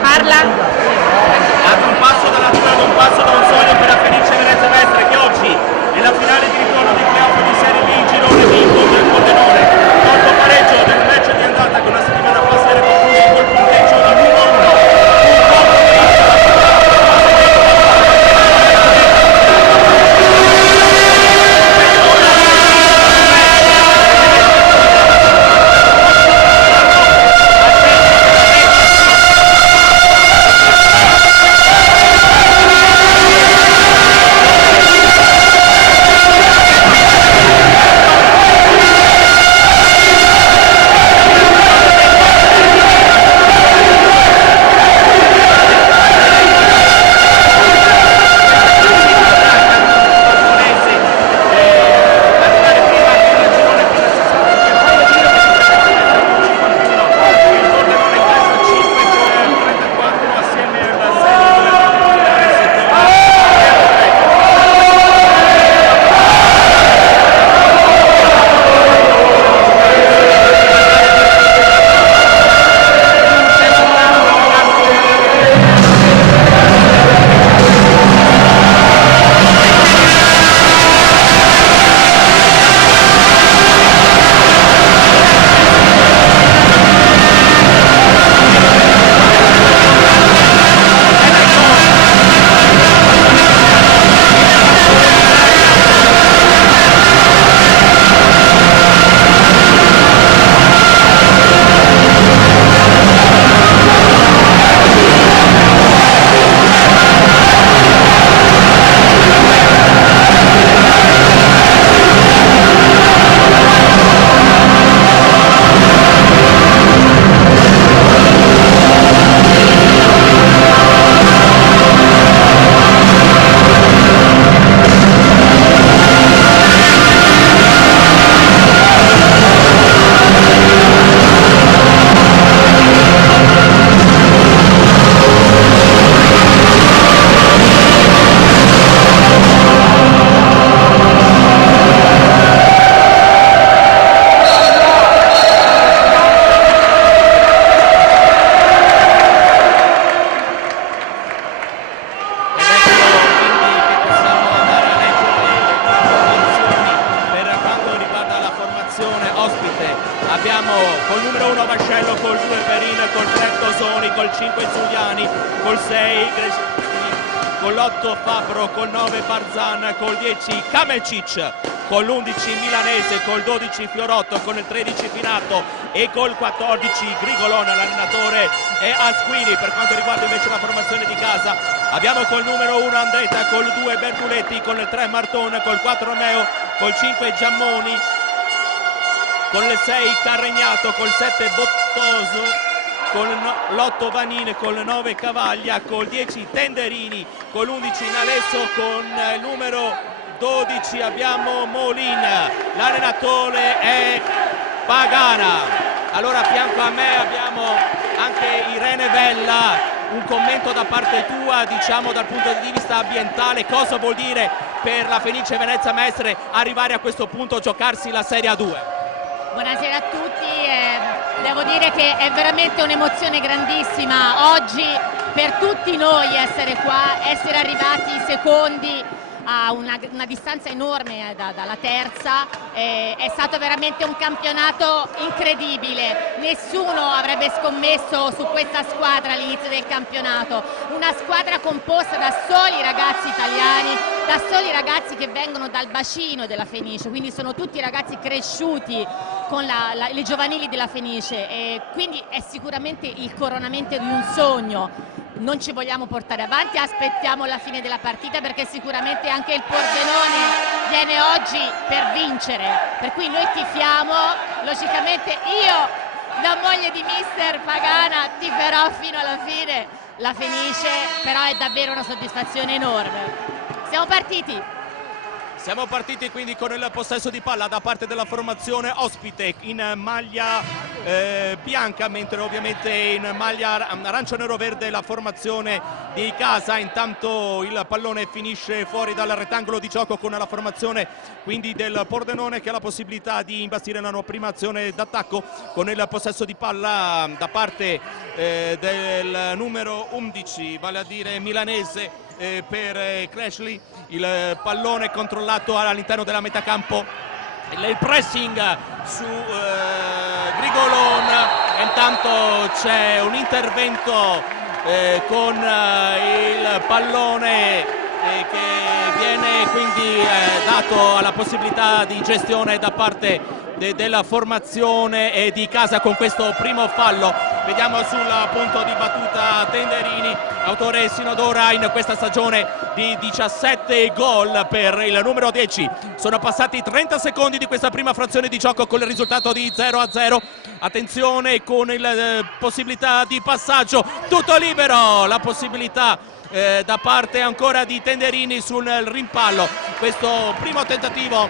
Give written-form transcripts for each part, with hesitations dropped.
Parla. Ad un passo dall'altura, ad un passo da un sogno per la Fenice Venezia Mestre, che oggi nella finale di ritorno dei playoff di Serie B, girone vinto del Pordenone, tolto pareggio del match di andata con la settimana fa, si era concluso col punteggio di 1-1. Abbiamo col numero 1 Vascello, col 2 Perin, col 3 Tosoni, col 5 Zuliani, col 6 con l'8 Fabro, col 9 Barzan, col 10 Kamecic, con l'11 Milanese, col 12 Fiorotto, con il 13 Finato e col 14 Grigolon. L'allenatore è Asquini. Per quanto riguarda invece la formazione di casa, abbiamo col numero 1 Andretta, col 2 Bertuletti, con il 3 Marton, col 4 Meo, col 5 Giammoni, con il 6 Carregnato, col 7 Bottoso, con l'8 Vanine, col 9 Cavaglia, col 10 Tenderini, con l'11 Nalesso, con il numero 12 abbiamo Molina. L'allenatore è Pagana. Allora a fianco a me abbiamo anche Irene Vella. Un commento da parte tua, diciamo dal punto di vista ambientale, cosa vuol dire per la Fenice Venezia Mestre arrivare a questo punto, giocarsi la Serie A2? Buonasera a tutti, devo dire che è veramente un'emozione grandissima oggi per tutti noi essere qua, essere arrivati secondi a una distanza enorme dalla terza. È stato veramente un campionato incredibile, nessuno avrebbe scommesso su questa squadra all'inizio del campionato, una squadra composta da soli ragazzi italiani, da soli ragazzi che vengono dal bacino della Fenice, quindi sono tutti ragazzi cresciuti con le giovanili della Fenice, e quindi è sicuramente il coronamento di un sogno. Non ci vogliamo portare avanti, aspettiamo la fine della partita, perché sicuramente anche il Pordenone viene oggi per vincere, per cui noi tifiamo. Logicamente io, da moglie di mister Pagana, tiferò fino alla fine la Fenice, però è davvero una soddisfazione enorme. Siamo partiti. Siamo partiti quindi con il possesso di palla da parte della formazione ospite in maglia bianca, mentre ovviamente in maglia arancio-nero-verde la formazione di casa. Intanto il pallone finisce fuori dal rettangolo di gioco con la formazione quindi del Pordenone, che ha la possibilità di imbastire la prima azione d'attacco con il possesso di palla da parte del numero 11, vale a dire milanese, per Crashly. Il pallone controllato all'interno della metacampo, il pressing su Grigolon, e intanto c'è un intervento con il pallone che viene quindi dato alla possibilità di gestione da parte della formazione di casa con questo primo fallo. Vediamo sul punto di battuta Tenderini, autore sino ad ora in questa stagione di 17 gol per il numero 10. Sono passati 30 secondi di questa prima frazione di gioco con il risultato di 0-0. Attenzione con la possibilità di passaggio, tutto libero, la possibilità da parte ancora di Tenderini sul rimpallo. Questo primo tentativo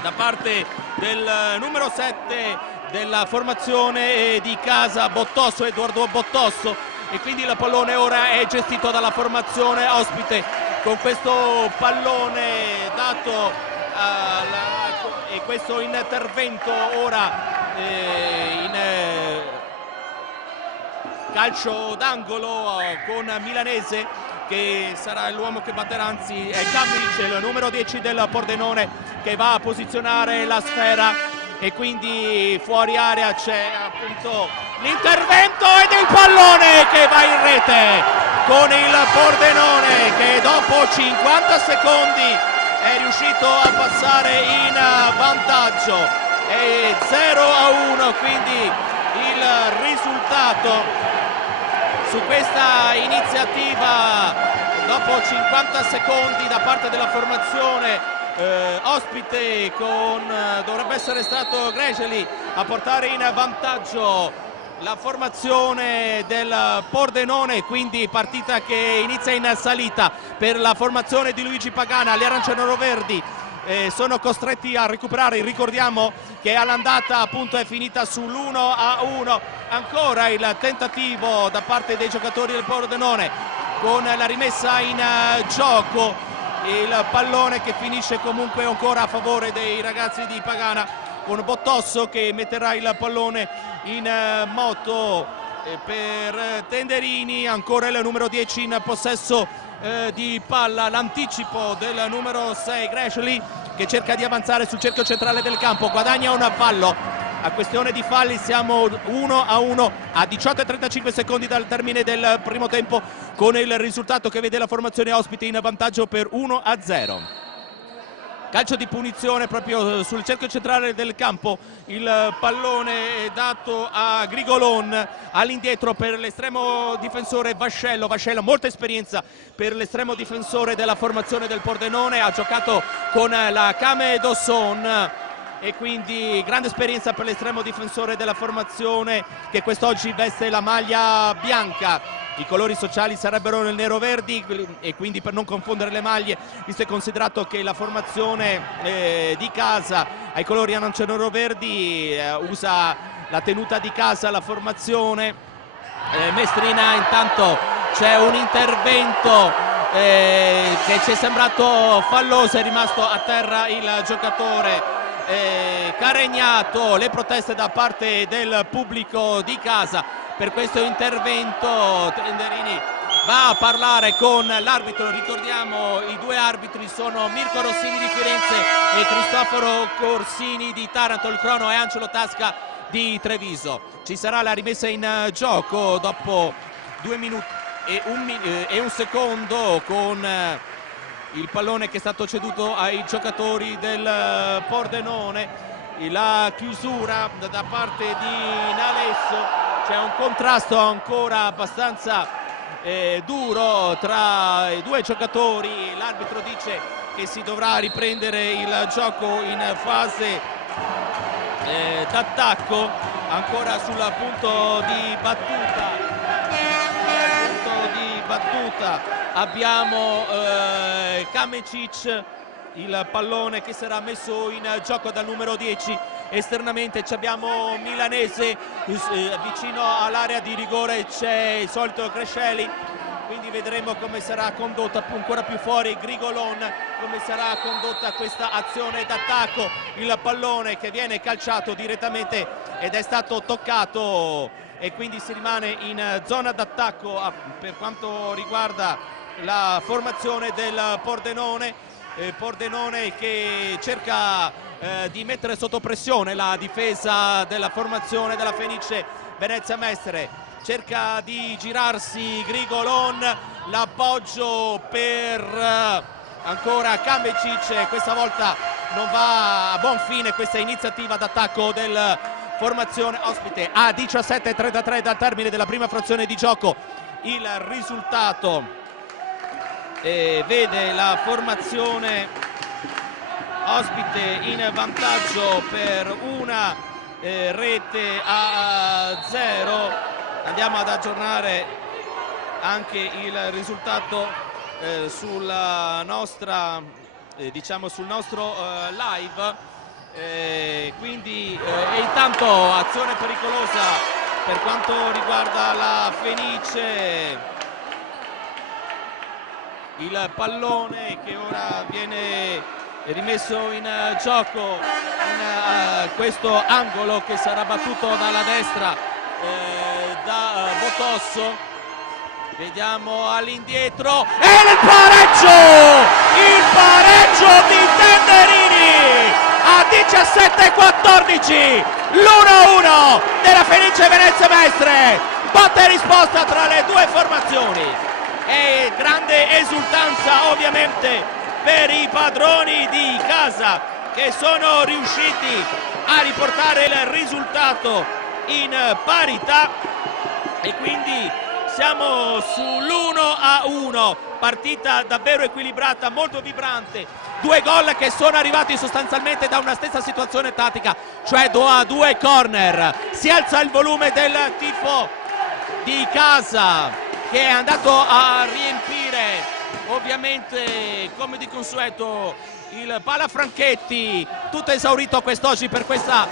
da parte del numero 7 della formazione di casa, Bottosso, Edoardo Bottosso, e quindi il pallone ora è gestito dalla formazione ospite con questo pallone dato e questo intervento ora in calcio d'angolo con Milanese, che sarà l'uomo che batterà, anzi è Kamilic, il numero 10 del Pordenone, che va a posizionare la sfera, e quindi fuori area c'è appunto l'intervento ed il pallone che va in rete con il Pordenone, che dopo 50 secondi è riuscito a passare in vantaggio. È 0-1 quindi il risultato su questa iniziativa dopo 50 secondi da parte della formazione ospite, dovrebbe essere stato Crashly a portare in vantaggio la formazione del Pordenone, quindi partita che inizia in salita per la formazione di Luigi Pagana. Gli aranciano-verdi sono costretti a recuperare. Ricordiamo che all'andata appunto è finita sull'1-1. Ancora il tentativo da parte dei giocatori del Pordenone con la rimessa in gioco, il pallone che finisce comunque ancora a favore dei ragazzi di Pagana, con Bottosso che metterà il pallone in moto per Tenderini. Ancora il numero 10 in possesso di palla, l'anticipo del numero 6 Crashly, che cerca di avanzare sul cerchio centrale del campo, guadagna un fallo. A questione di falli siamo 1-1 a 18:35 secondi dal termine del primo tempo, con il risultato che vede la formazione ospite in vantaggio per 1-0. Calcio di punizione proprio sul cerchio centrale del campo, il pallone è dato a Grigolon, all'indietro per l'estremo difensore Vascello, molta esperienza per l'estremo difensore della formazione del Pordenone, ha giocato con la Came Dosson e quindi grande esperienza per l'estremo difensore della formazione, che quest'oggi veste la maglia bianca. I colori sociali sarebbero nel nero-verdi, e quindi per non confondere le maglie, visto e considerato che la formazione di casa ai colori arancio-nero-verdi usa la tenuta di casa, la formazione Mestrina. Intanto c'è un intervento che ci è sembrato falloso, è rimasto a terra il giocatore Caregnato. Le proteste da parte del pubblico di casa per questo intervento. Tenderini va a parlare con l'arbitro. Ricordiamo, i due arbitri sono Mirko Rossini di Firenze e Cristoforo Corsini di Taranto. Il crono è Angelo Tasca di Treviso. Ci sarà la rimessa in gioco dopo 2 minuti e un secondo, con il pallone che è stato ceduto ai giocatori del Pordenone. La chiusura da parte di Nalesso, c'è un contrasto ancora abbastanza duro tra i due giocatori. L'arbitro dice che si dovrà riprendere il gioco in fase d'attacco, ancora sul punto di battuta abbiamo Kamecic, il pallone che sarà messo in gioco dal numero 10. Esternamente abbiamo Milanese, vicino all'area di rigore c'è il solito Cresceli, quindi vedremo come sarà condotta ancora più fuori Grigolon, come sarà condotta questa azione d'attacco. Il pallone che viene calciato direttamente ed è stato toccato, e quindi si rimane in zona d'attacco per quanto riguarda la formazione del Pordenone. Pordenone che cerca di mettere sotto pressione la difesa della formazione della Fenice Venezia Mestre, cerca di girarsi Grigolon, l'appoggio per ancora Kamecic, questa volta non va a buon fine questa iniziativa d'attacco del formazione ospite. A 17:33 dal termine della prima frazione di gioco il risultato vede la formazione ospite in vantaggio per una rete a 0. Andiamo ad aggiornare anche il risultato sulla nostra sul nostro live, quindi intanto azione pericolosa per quanto riguarda la Fenice. Il pallone che ora viene rimesso in gioco in questo angolo che sarà battuto dalla destra da Botosso. Vediamo all'indietro e il pareggio di Tenderini a 17:14, l'1-1 della Fenice Venezia Mestre. Botta e risposta tra le due formazioni. E grande esultanza ovviamente per i padroni di casa, che sono riusciti a riportare il risultato in parità, e quindi siamo sull'1-1, partita davvero equilibrata, molto vibrante. 2 gol che sono arrivati sostanzialmente da una stessa situazione tattica, cioè da 2 corner. Si alza il volume del tifo di casa, che è andato a riempire ovviamente come di consueto il Palafranchetti, tutto esaurito quest'oggi per questa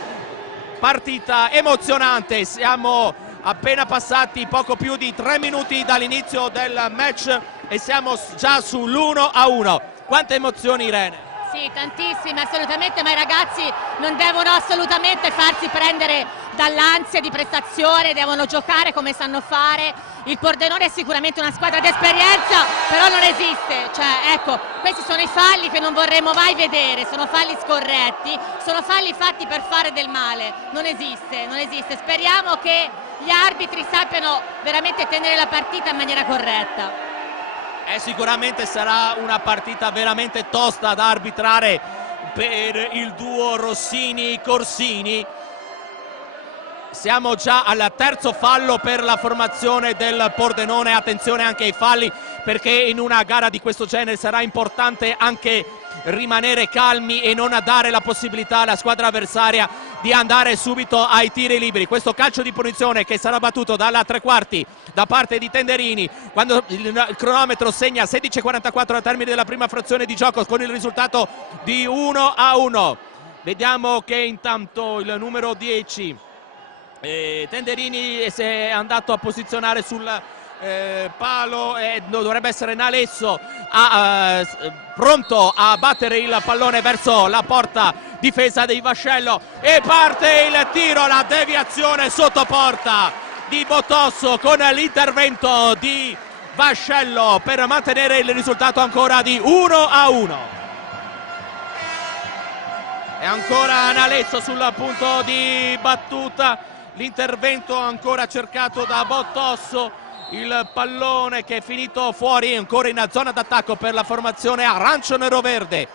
partita emozionante. Siamo appena passati poco più di 3 minuti dall'inizio del match e siamo già sull'1-1. Quante emozioni, Irene? Sì, tantissime, assolutamente, ma i ragazzi non devono assolutamente farsi prendere dall'ansia di prestazione, devono giocare come sanno fare. Il Pordenone è sicuramente una squadra d'esperienza, però non esiste, cioè ecco, questi sono i falli che non vorremmo mai vedere, sono falli scorretti, sono falli fatti per fare del male, non esiste. Speriamo che gli arbitri sappiano veramente tenere la partita in maniera corretta. Sicuramente sarà una partita veramente tosta da arbitrare per il duo Rossini-Corsini. Siamo già al terzo fallo per la formazione del Pordenone. Attenzione anche ai falli, perché in una gara di questo genere sarà importante anche rimanere calmi e non dare la possibilità alla squadra avversaria di andare subito ai tiri liberi. Questo calcio di punizione che sarà battuto dalla tre quarti da parte di Tenderini, quando il cronometro segna 16:44 al termine della prima frazione di gioco, con il risultato di 1-1. Vediamo che intanto il numero 10 Tenderini si è andato a posizionare sul palo, dovrebbe essere Nalesso pronto a battere il pallone verso la porta difesa dei Vascello, e parte il tiro, la deviazione sotto porta di Botosso con l'intervento di Vascello per mantenere il risultato ancora di 1-1. E ancora Analezzo sul punto di battuta, l'intervento ancora cercato da Botosso, il pallone che è finito fuori ancora in zona d'attacco per la formazione arancio-nero-verde.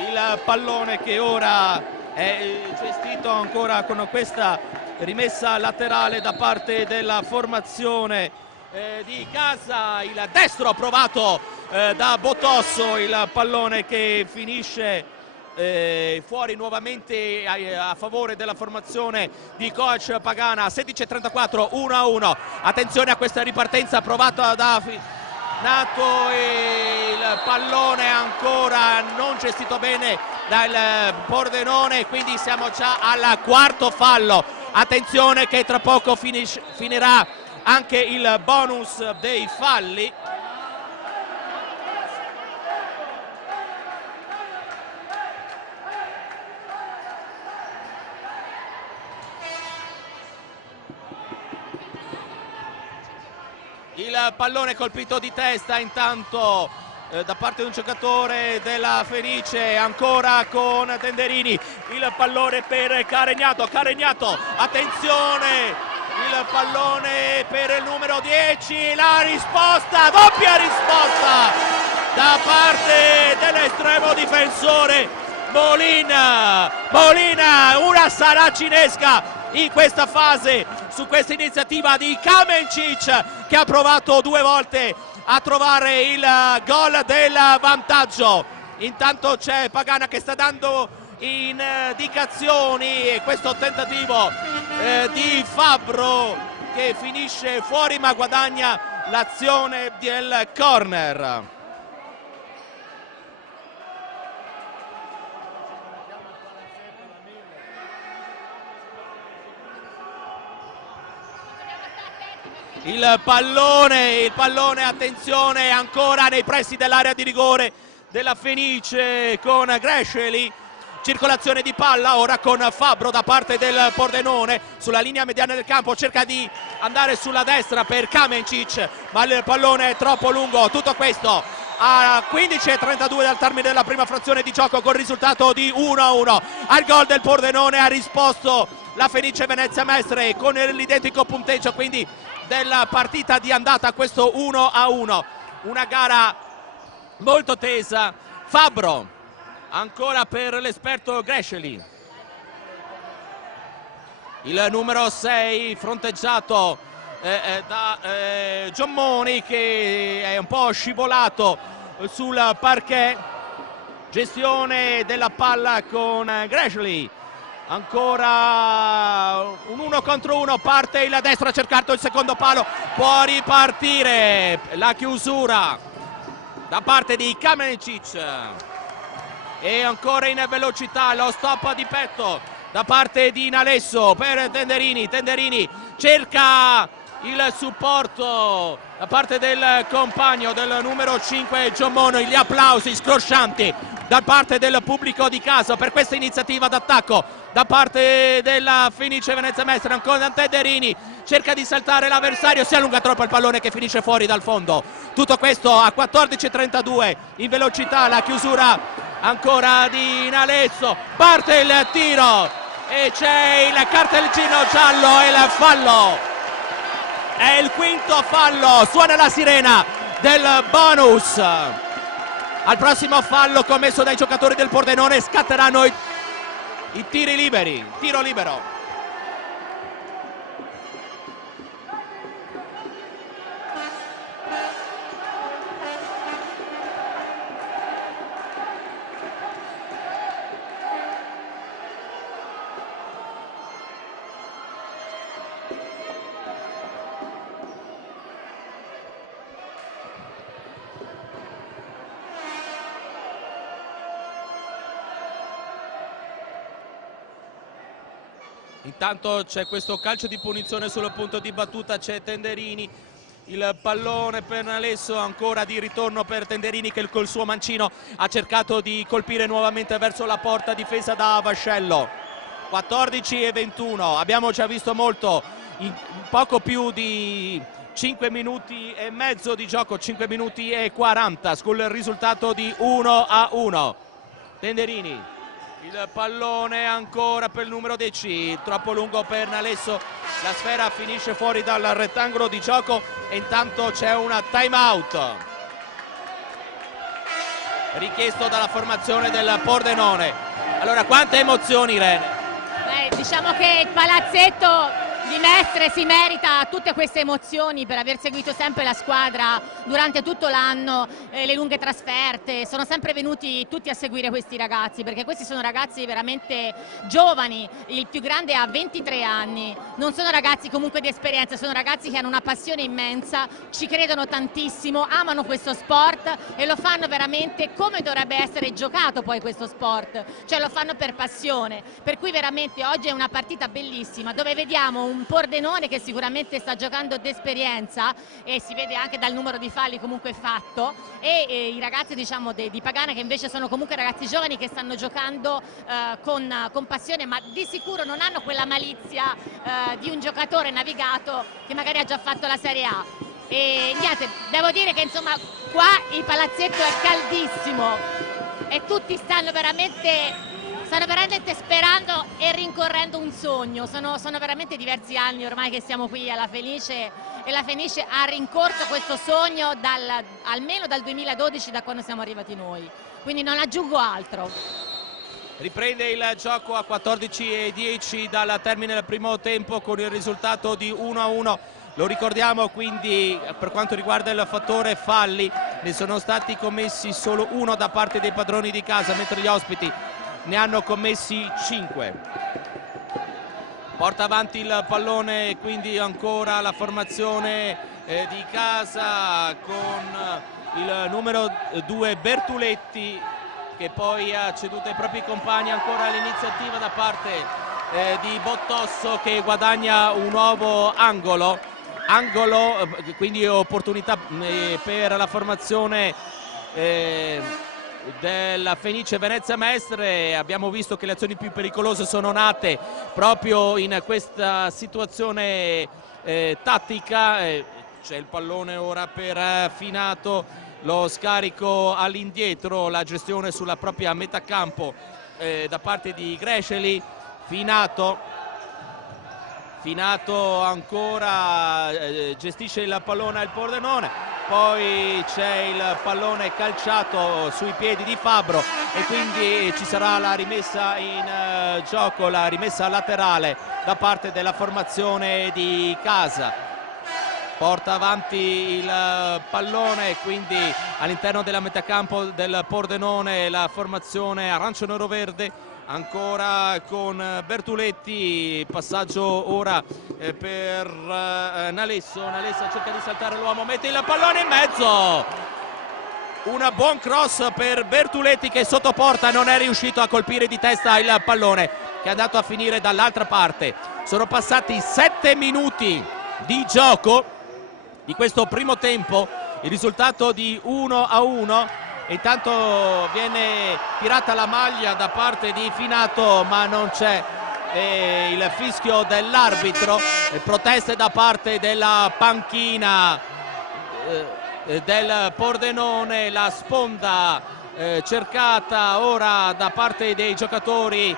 Il pallone che ora è gestito ancora con questa rimessa laterale da parte della formazione di casa, il destro provato da Botosso, il pallone che finisce fuori nuovamente a favore della formazione di coach Pagana. 16:34, 1-1. Attenzione a questa ripartenza provata da Nato e il pallone ancora non gestito bene dal Pordenone, quindi siamo già al quarto fallo. Attenzione che tra poco finirà anche il bonus dei falli. Il pallone colpito di testa intanto da parte di un giocatore della Fenice, ancora con Tenderini, il pallone per Caregnato, attenzione, il pallone per il numero 10, la risposta, doppia risposta da parte dell'estremo difensore Molina, una saracinesca in questa fase su questa iniziativa di Kamenčić, che ha provato 2 volte a trovare il gol del vantaggio. Intanto c'è Pagana che sta dando indicazioni e questo tentativo di Fabbro che finisce fuori ma guadagna l'azione del corner. Il pallone, attenzione, ancora nei pressi dell'area di rigore della Fenice con Gresceli. Circolazione di palla ora con Fabbro da parte del Pordenone sulla linea mediana del campo, cerca di andare sulla destra per Kamenčić, ma il pallone è troppo lungo. Tutto questo a 15:32 dal termine della prima frazione di gioco con risultato di 1-1. Al gol del Pordenone ha risposto la Fenice Venezia Mestre con l'identico punteggio quindi della partita di andata, questo 1-1. Una gara molto tesa. Fabbro ancora per l'esperto Gresceli, il numero 6 fronteggiato da Giammoni che è un po' scivolato sul parquet. Gestione della palla con Gresceli, ancora un 1 contro 1, parte il destro, ha cercato il secondo palo, può ripartire la chiusura da parte di Kamenčić e ancora in velocità lo stop di petto da parte di Nalesso per Tenderini cerca il supporto da parte del compagno del numero 5 Giommono, gli applausi scroscianti da parte del pubblico di casa per questa iniziativa d'attacco da parte della Fenice Venezia Mestre. Ancora Tenderini cerca di saltare l'avversario, si allunga troppo il pallone che finisce fuori dal fondo. Tutto questo a 14:32 in velocità, la chiusura ancora di Nalesso, parte il tiro e c'è il cartellino giallo e il fallo. È il quinto fallo, suona la sirena del bonus. Al prossimo fallo commesso dai giocatori del Pordenone scatteranno i tiri liberi, tiro libero. Intanto c'è questo calcio di punizione sul punto di battuta, c'è Tenderini, il pallone per Nalesso, ancora di ritorno per Tenderini che col suo mancino ha cercato di colpire nuovamente verso la porta difesa da Vascello. 14:21. Abbiamo già visto molto in poco più di 5 minuti e mezzo di gioco, 5 minuti e 40 sul risultato di 1-1. Tenderini, il pallone ancora per il numero 10, troppo lungo per Nalesso, la sfera finisce fuori dal rettangolo di gioco e intanto c'è una time out richiesto dalla formazione del Pordenone. Allora, quante emozioni, Irene? Diciamo che il palazzetto di Mestre si merita tutte queste emozioni per aver seguito sempre la squadra durante tutto l'anno, le lunghe trasferte, sono sempre venuti tutti a seguire questi ragazzi, perché questi sono ragazzi veramente giovani, il più grande ha 23 anni, non sono ragazzi comunque di esperienza, sono ragazzi che hanno una passione immensa, ci credono tantissimo, amano questo sport e lo fanno veramente come dovrebbe essere giocato poi questo sport, cioè lo fanno per passione, per cui veramente oggi è una partita bellissima dove vediamo un Pordenone che sicuramente sta giocando d'esperienza e si vede anche dal numero di falli comunque fatto e i ragazzi diciamo di Pagana che invece sono comunque ragazzi giovani che stanno giocando con passione, ma di sicuro non hanno quella malizia di un giocatore navigato che magari ha già fatto la Serie A. E niente, devo dire che insomma qua il palazzetto è caldissimo e tutti stanno veramente sperando e rincorrendo un sogno. Sono veramente diversi anni ormai che siamo qui alla Fenice e la Fenice ha rincorso questo sogno almeno dal 2012, da quando siamo arrivati noi, quindi non aggiungo altro. Riprende il gioco a 14:10 dal termine del primo tempo con il risultato di 1-1. Lo ricordiamo, quindi per quanto riguarda il fattore falli ne sono stati commessi solo uno da parte dei padroni di casa, mentre gli ospiti ne hanno commessi 5. Porta avanti il pallone quindi ancora la formazione di casa con il numero 2 Bertuletti, che poi ha ceduto ai propri compagni. Ancora l'iniziativa da parte di Bottosso, che guadagna un nuovo angolo, quindi opportunità per la formazione della Fenice Venezia Mestre. Abbiamo visto che le azioni più pericolose sono nate proprio in questa situazione tattica. C'è il pallone ora per Finato, lo scarico all'indietro, la gestione sulla propria metà campo da parte di Gresceli. Finato ancora gestisce il pallone al Pordenone, poi c'è il pallone calciato sui piedi di Fabbro e quindi ci sarà la rimessa in gioco, la rimessa laterale da parte della formazione di casa. Porta avanti il pallone quindi all'interno della metacampo del Pordenone la formazione arancio-nero-verde, ancora con Bertuletti, passaggio ora per Nalesso cerca di saltare l'uomo, mette il pallone in mezzo, un buon cross per Bertuletti che sotto porta non è riuscito a colpire di testa il pallone che è andato a finire dall'altra parte. Sono passati 7 minuti di gioco di questo primo tempo, il risultato di 1-1. Intanto viene tirata la maglia da parte di Finato, ma non c'è il fischio dell'arbitro, proteste da parte della panchina del Pordenone, la sponda cercata ora da parte dei giocatori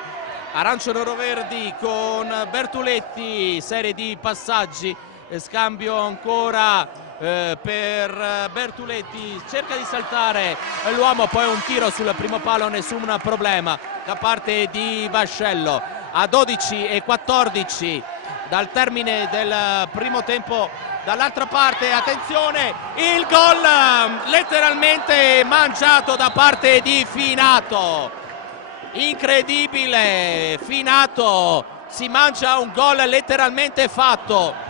arancio-nero-verdi con Bertuletti, serie di passaggi, scambio ancora per Bertuletti, cerca di saltare l'uomo, poi un tiro sul primo palo, nessun problema da parte di Vascello. A 12:14 dal termine del primo tempo, dall'altra parte attenzione, il gol letteralmente mangiato da parte di Finato, incredibile, Finato si mangia un gol letteralmente fatto.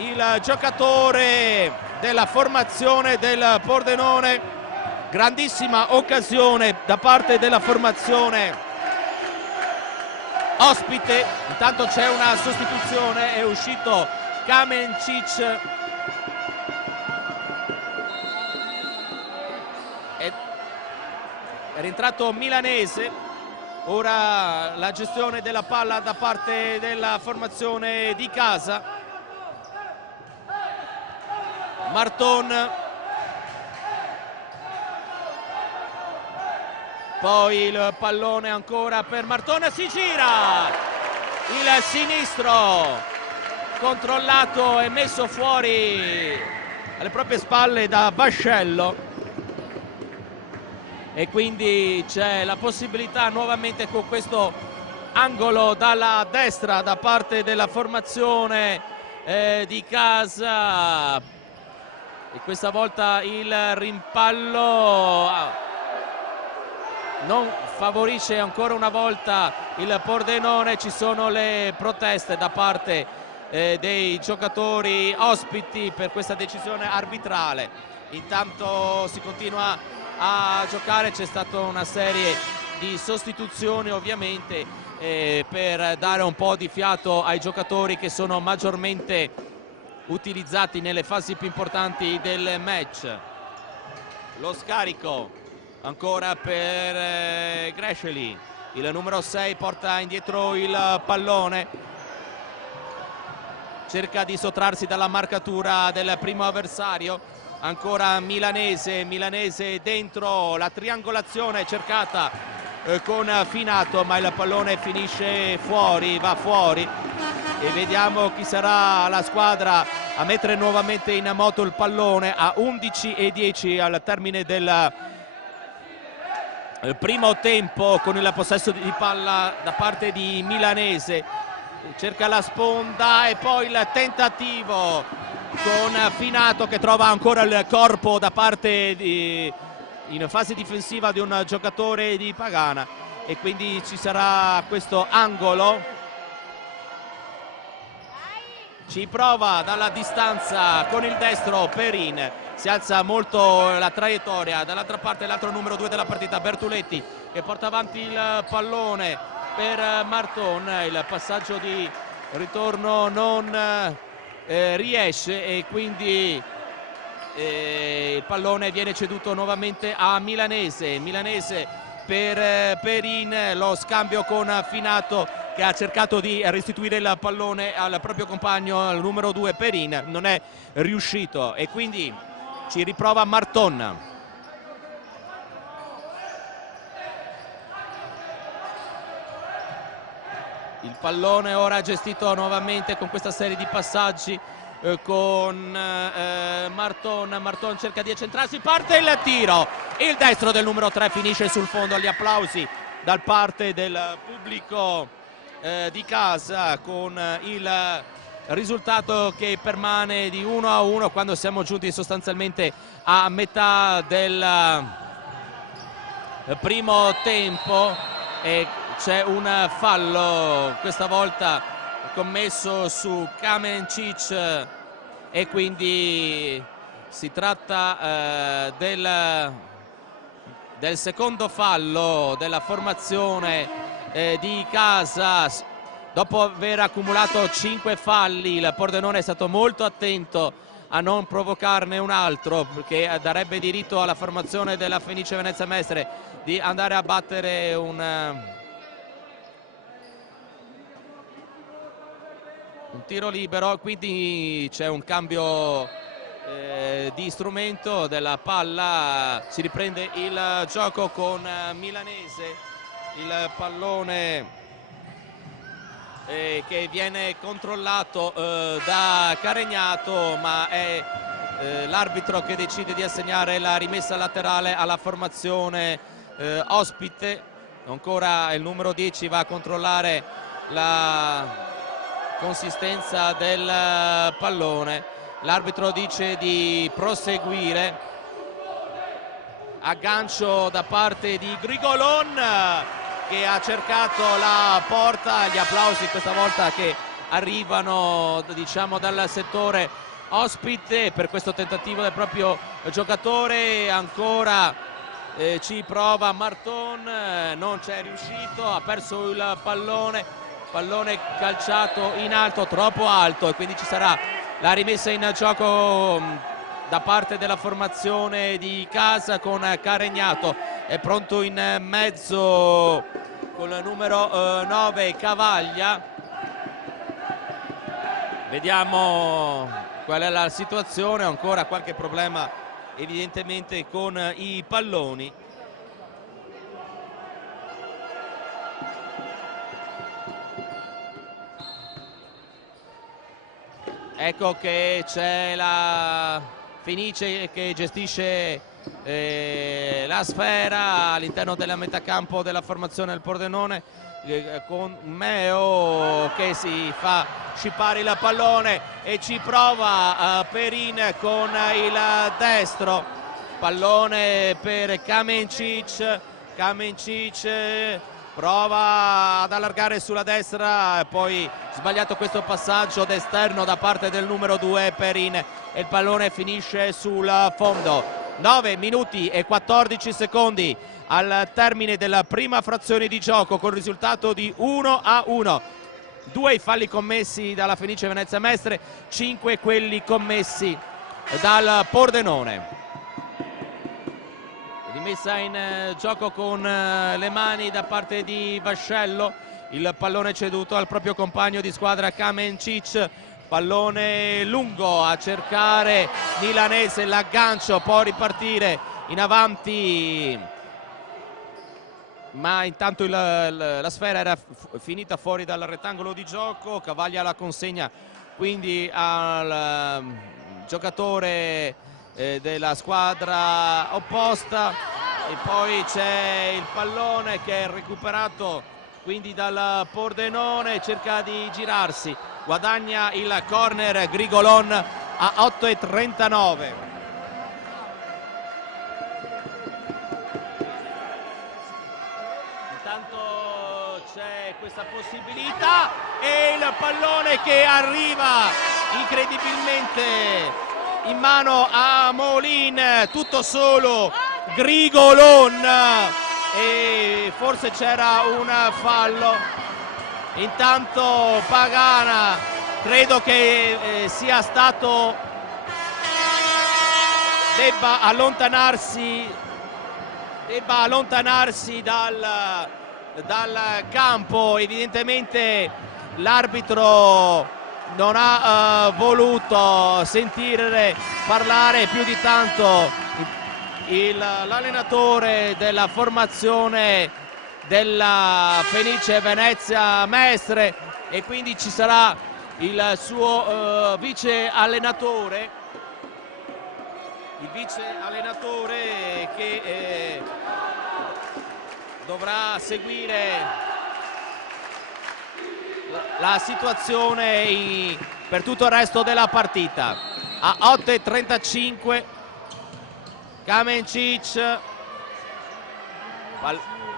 Il giocatore della formazione del Pordenone, grandissima occasione da parte della formazione ospite. Intanto c'è una sostituzione, è uscito Kamencic è rientrato Milanese. Ora la gestione della palla da parte della formazione di casa. Marton, poi il pallone ancora per Marton, si gira il sinistro controllato e messo fuori alle proprie spalle da Vascello, e quindi c'è la possibilità nuovamente con questo angolo dalla destra da parte della formazione di casa, e questa volta il rimpallo non favorisce ancora una volta il Pordenone. Ci sono le proteste da parte dei giocatori ospiti per questa decisione arbitrale. Intanto si continua a giocare, c'è stata una serie di sostituzioni ovviamente per dare un po' di fiato ai giocatori che sono maggiormente utilizzati nelle fasi più importanti del match. Lo scarico ancora per Gresceli, il numero 6 porta indietro il pallone, cerca di sottrarsi dalla marcatura del primo avversario. Ancora Milanese dentro la triangolazione cercata con Finato, ma il pallone finisce fuori, va fuori, e vediamo chi sarà la squadra a mettere nuovamente in moto il pallone a 11:10 al termine del primo tempo, con il possesso di palla da parte di Milanese. Cerca la sponda e poi il tentativo con Finato che trova ancora il corpo da parte in fase difensiva di un giocatore di Pagana, e quindi ci sarà questo angolo. Ci prova dalla distanza con il destro Perin, si alza molto la traiettoria. Dall'altra parte l'altro numero 2 della partita, Bertuletti, che porta avanti il pallone per Marton. Il passaggio di ritorno non riesce, e quindi il pallone viene ceduto nuovamente a Milanese per Perin. Lo scambio con Finato, che ha cercato di restituire il pallone al proprio compagno, al numero 2 Perin, non è riuscito, e quindi ci riprova Marton. Il pallone ora gestito nuovamente con questa serie di passaggi con Marton cerca di accentrarsi, parte il tiro, il destro del numero 3 finisce sul fondo. Gli applausi da parte del pubblico di casa, con il risultato che permane di 1-1 quando siamo giunti sostanzialmente a metà del primo tempo, e c'è un fallo questa volta commesso su Kamencic, e quindi si tratta del secondo fallo della formazione di casa. Dopo aver accumulato 5 falli, il Pordenone è stato molto attento a non provocarne un altro, perché darebbe diritto alla formazione della Fenice Venezia Mestre di andare a battere un tiro libero. Quindi c'è un cambio di strumento della palla, si riprende il gioco con Milanese, il pallone che viene controllato da Caregnato, ma è l'arbitro che decide di assegnare la rimessa laterale alla formazione ospite. Ancora il numero 10 va a controllare la consistenza del pallone. L'arbitro dice di proseguire. Aggancio da parte di Grigolon, che ha cercato la porta. Gli applausi questa volta che arrivano, diciamo, dal settore ospite per questo tentativo del proprio giocatore. Ancora ci prova Marton, non c'è riuscito, ha perso il pallone calciato in alto, troppo alto, e quindi ci sarà la rimessa in gioco da parte della formazione di casa, con Caregnato è pronto in mezzo con il numero 9 Cavaglia. Vediamo qual è la situazione, ancora qualche problema evidentemente con i palloni. Ecco che c'è la Fenice che gestisce la sfera all'interno della metacampo della formazione del Pordenone, con Meo che si fa scippare il pallone e ci prova Perin con il destro. Pallone per Kamenčić, prova ad allargare sulla destra, poi sbagliato questo passaggio d'esterno da parte del numero 2 Perin e il pallone finisce sul fondo. 9 minuti e 14 secondi al termine della prima frazione di gioco, con il risultato di 1-1. 2 i falli commessi dalla Fenice Venezia Mestre, 5 quelli commessi dal Pordenone. Rimessa in gioco con le mani da parte di Vascello, il pallone ceduto al proprio compagno di squadra Kamenčić, pallone lungo a cercare Milanese, l'aggancio, può ripartire in avanti, ma intanto la sfera era finita fuori dal rettangolo di gioco. Cavaglia la consegna quindi al giocatore della squadra opposta, e poi c'è il pallone che è recuperato quindi dal Pordenone, cerca di girarsi, guadagna il corner Grigolon a 8,39. Intanto c'è questa possibilità e il pallone che arriva incredibilmente in mano a Molin, tutto solo Grigolon, e forse c'era un fallo. Intanto Pagana credo che sia stato, debba allontanarsi dal campo. Evidentemente l'arbitro non ha voluto sentire parlare più di tanto l'allenatore della formazione della Fenice Venezia Mestre, e quindi ci sarà il suo vice allenatore che dovrà seguire la situazione per tutto il resto della partita. A 8,35 Kamenčić,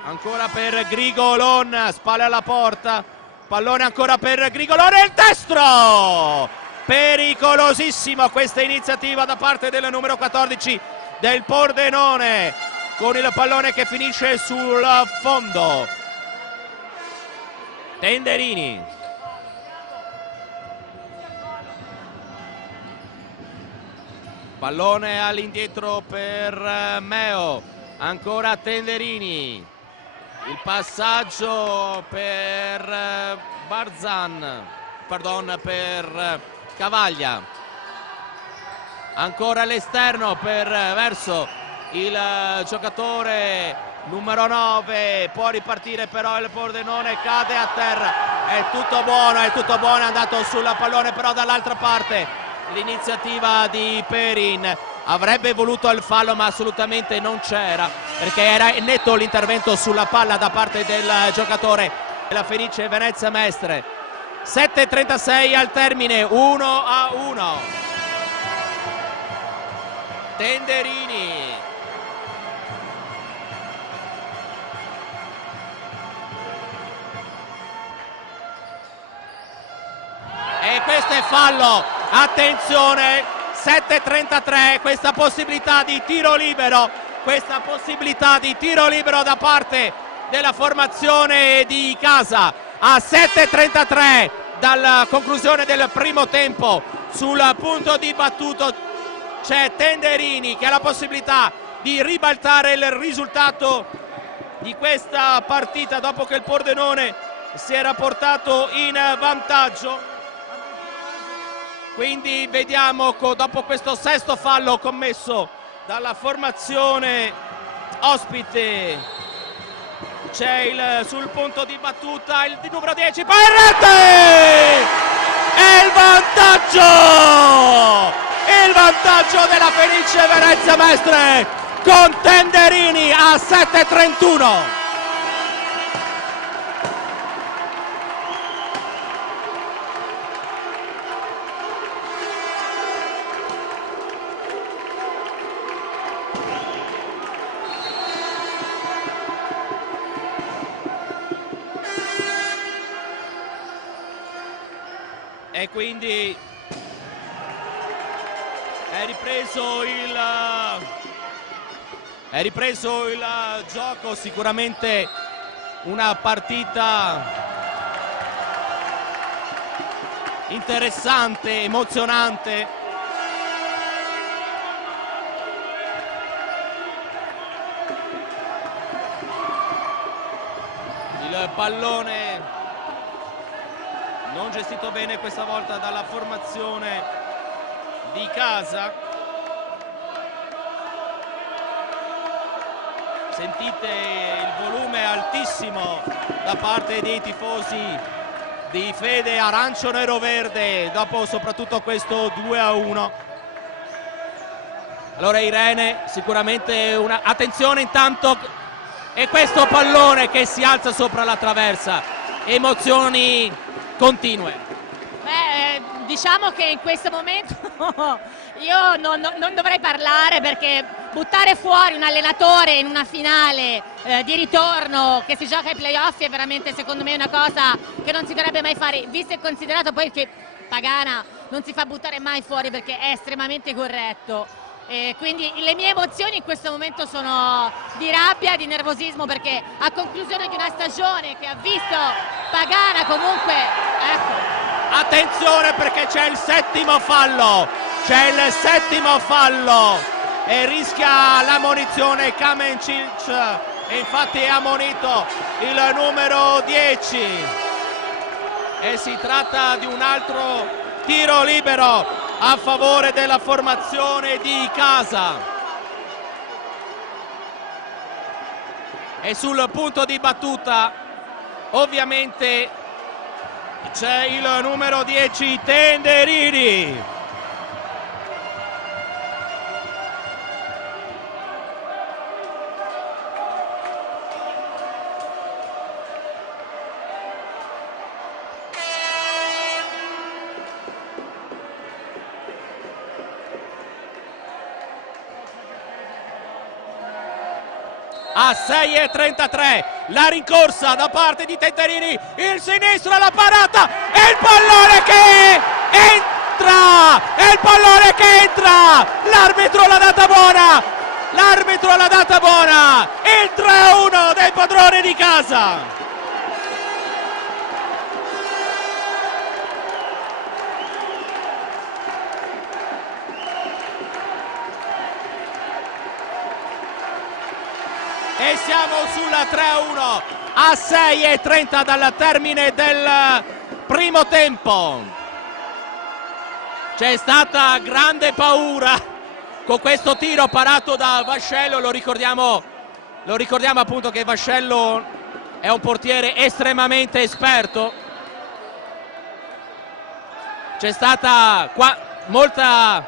ancora per Grigolon, spalle alla porta, pallone ancora per Grigolon e il destro! Pericolosissima questa iniziativa da parte del numero 14 del Pordenone, con il pallone che finisce sul fondo. Tenderini, pallone all'indietro per Meo, ancora Tenderini, il passaggio per per Cavaglia, ancora all'esterno verso il giocatore numero 9, può ripartire però il Pordenone, cade a terra, è tutto buono, è andato sul pallone, però dall'altra parte l'iniziativa di Perin, avrebbe voluto il fallo ma assolutamente non c'era, perché era netto l'intervento sulla palla da parte del giocatore della Fenice Venezia Mestre. 7,36 al termine, 1-1. Tenderini, e questo è fallo, attenzione. 7,33, questa possibilità di tiro libero da parte della formazione di casa. A 7,33 dalla conclusione del primo tempo, sul punto di battuto c'è Tenderini che ha la possibilità di ribaltare il risultato di questa partita dopo che il Pordenone si era portato in vantaggio. Quindi vediamo dopo questo sesto fallo commesso dalla formazione ospite, c'è sul punto di battuta il numero 10, poi in rete! E il vantaggio della Fenice Venezia Mestre con Tenderini a 7:31. E quindi è ripreso il gioco, sicuramente una partita interessante, emozionante. Il pallone non gestito bene questa volta dalla formazione di casa. Sentite il volume altissimo da parte dei tifosi di Fede Arancio Nero Verde dopo soprattutto questo 2-1. Allora Irene, sicuramente attenzione intanto, e questo pallone che si alza sopra la traversa, emozioni continue. Diciamo che in questo momento io non dovrei parlare, perché buttare fuori un allenatore in una finale di ritorno che si gioca ai playoff è veramente, secondo me, una cosa che non si dovrebbe mai fare, visto e considerato poi che Pagana non si fa buttare mai fuori perché è estremamente corretto. Quindi le mie emozioni in questo momento sono di rabbia, di nervosismo, perché a conclusione di una stagione che ha visto Pagana comunque, ecco. Attenzione perché c'è il settimo fallo e rischia l'ammonizione Kamencic, e infatti è ammonito il numero 10 e si tratta di un altro tiro libero a favore della formazione di casa. E sul punto di battuta ovviamente c'è il numero 10 Tenderini. A 6:33 la rincorsa da parte di Tenderini, il sinistro, la parata e il pallone che entra, l'arbitro l'ha data buona, il 3-1 dei padroni di casa. E siamo sulla 3-1 a 6:30 dal termine del primo tempo. C'è stata grande paura con questo tiro parato da Vascello. Lo ricordiamo appunto che Vascello è un portiere estremamente esperto. C'è stata molta,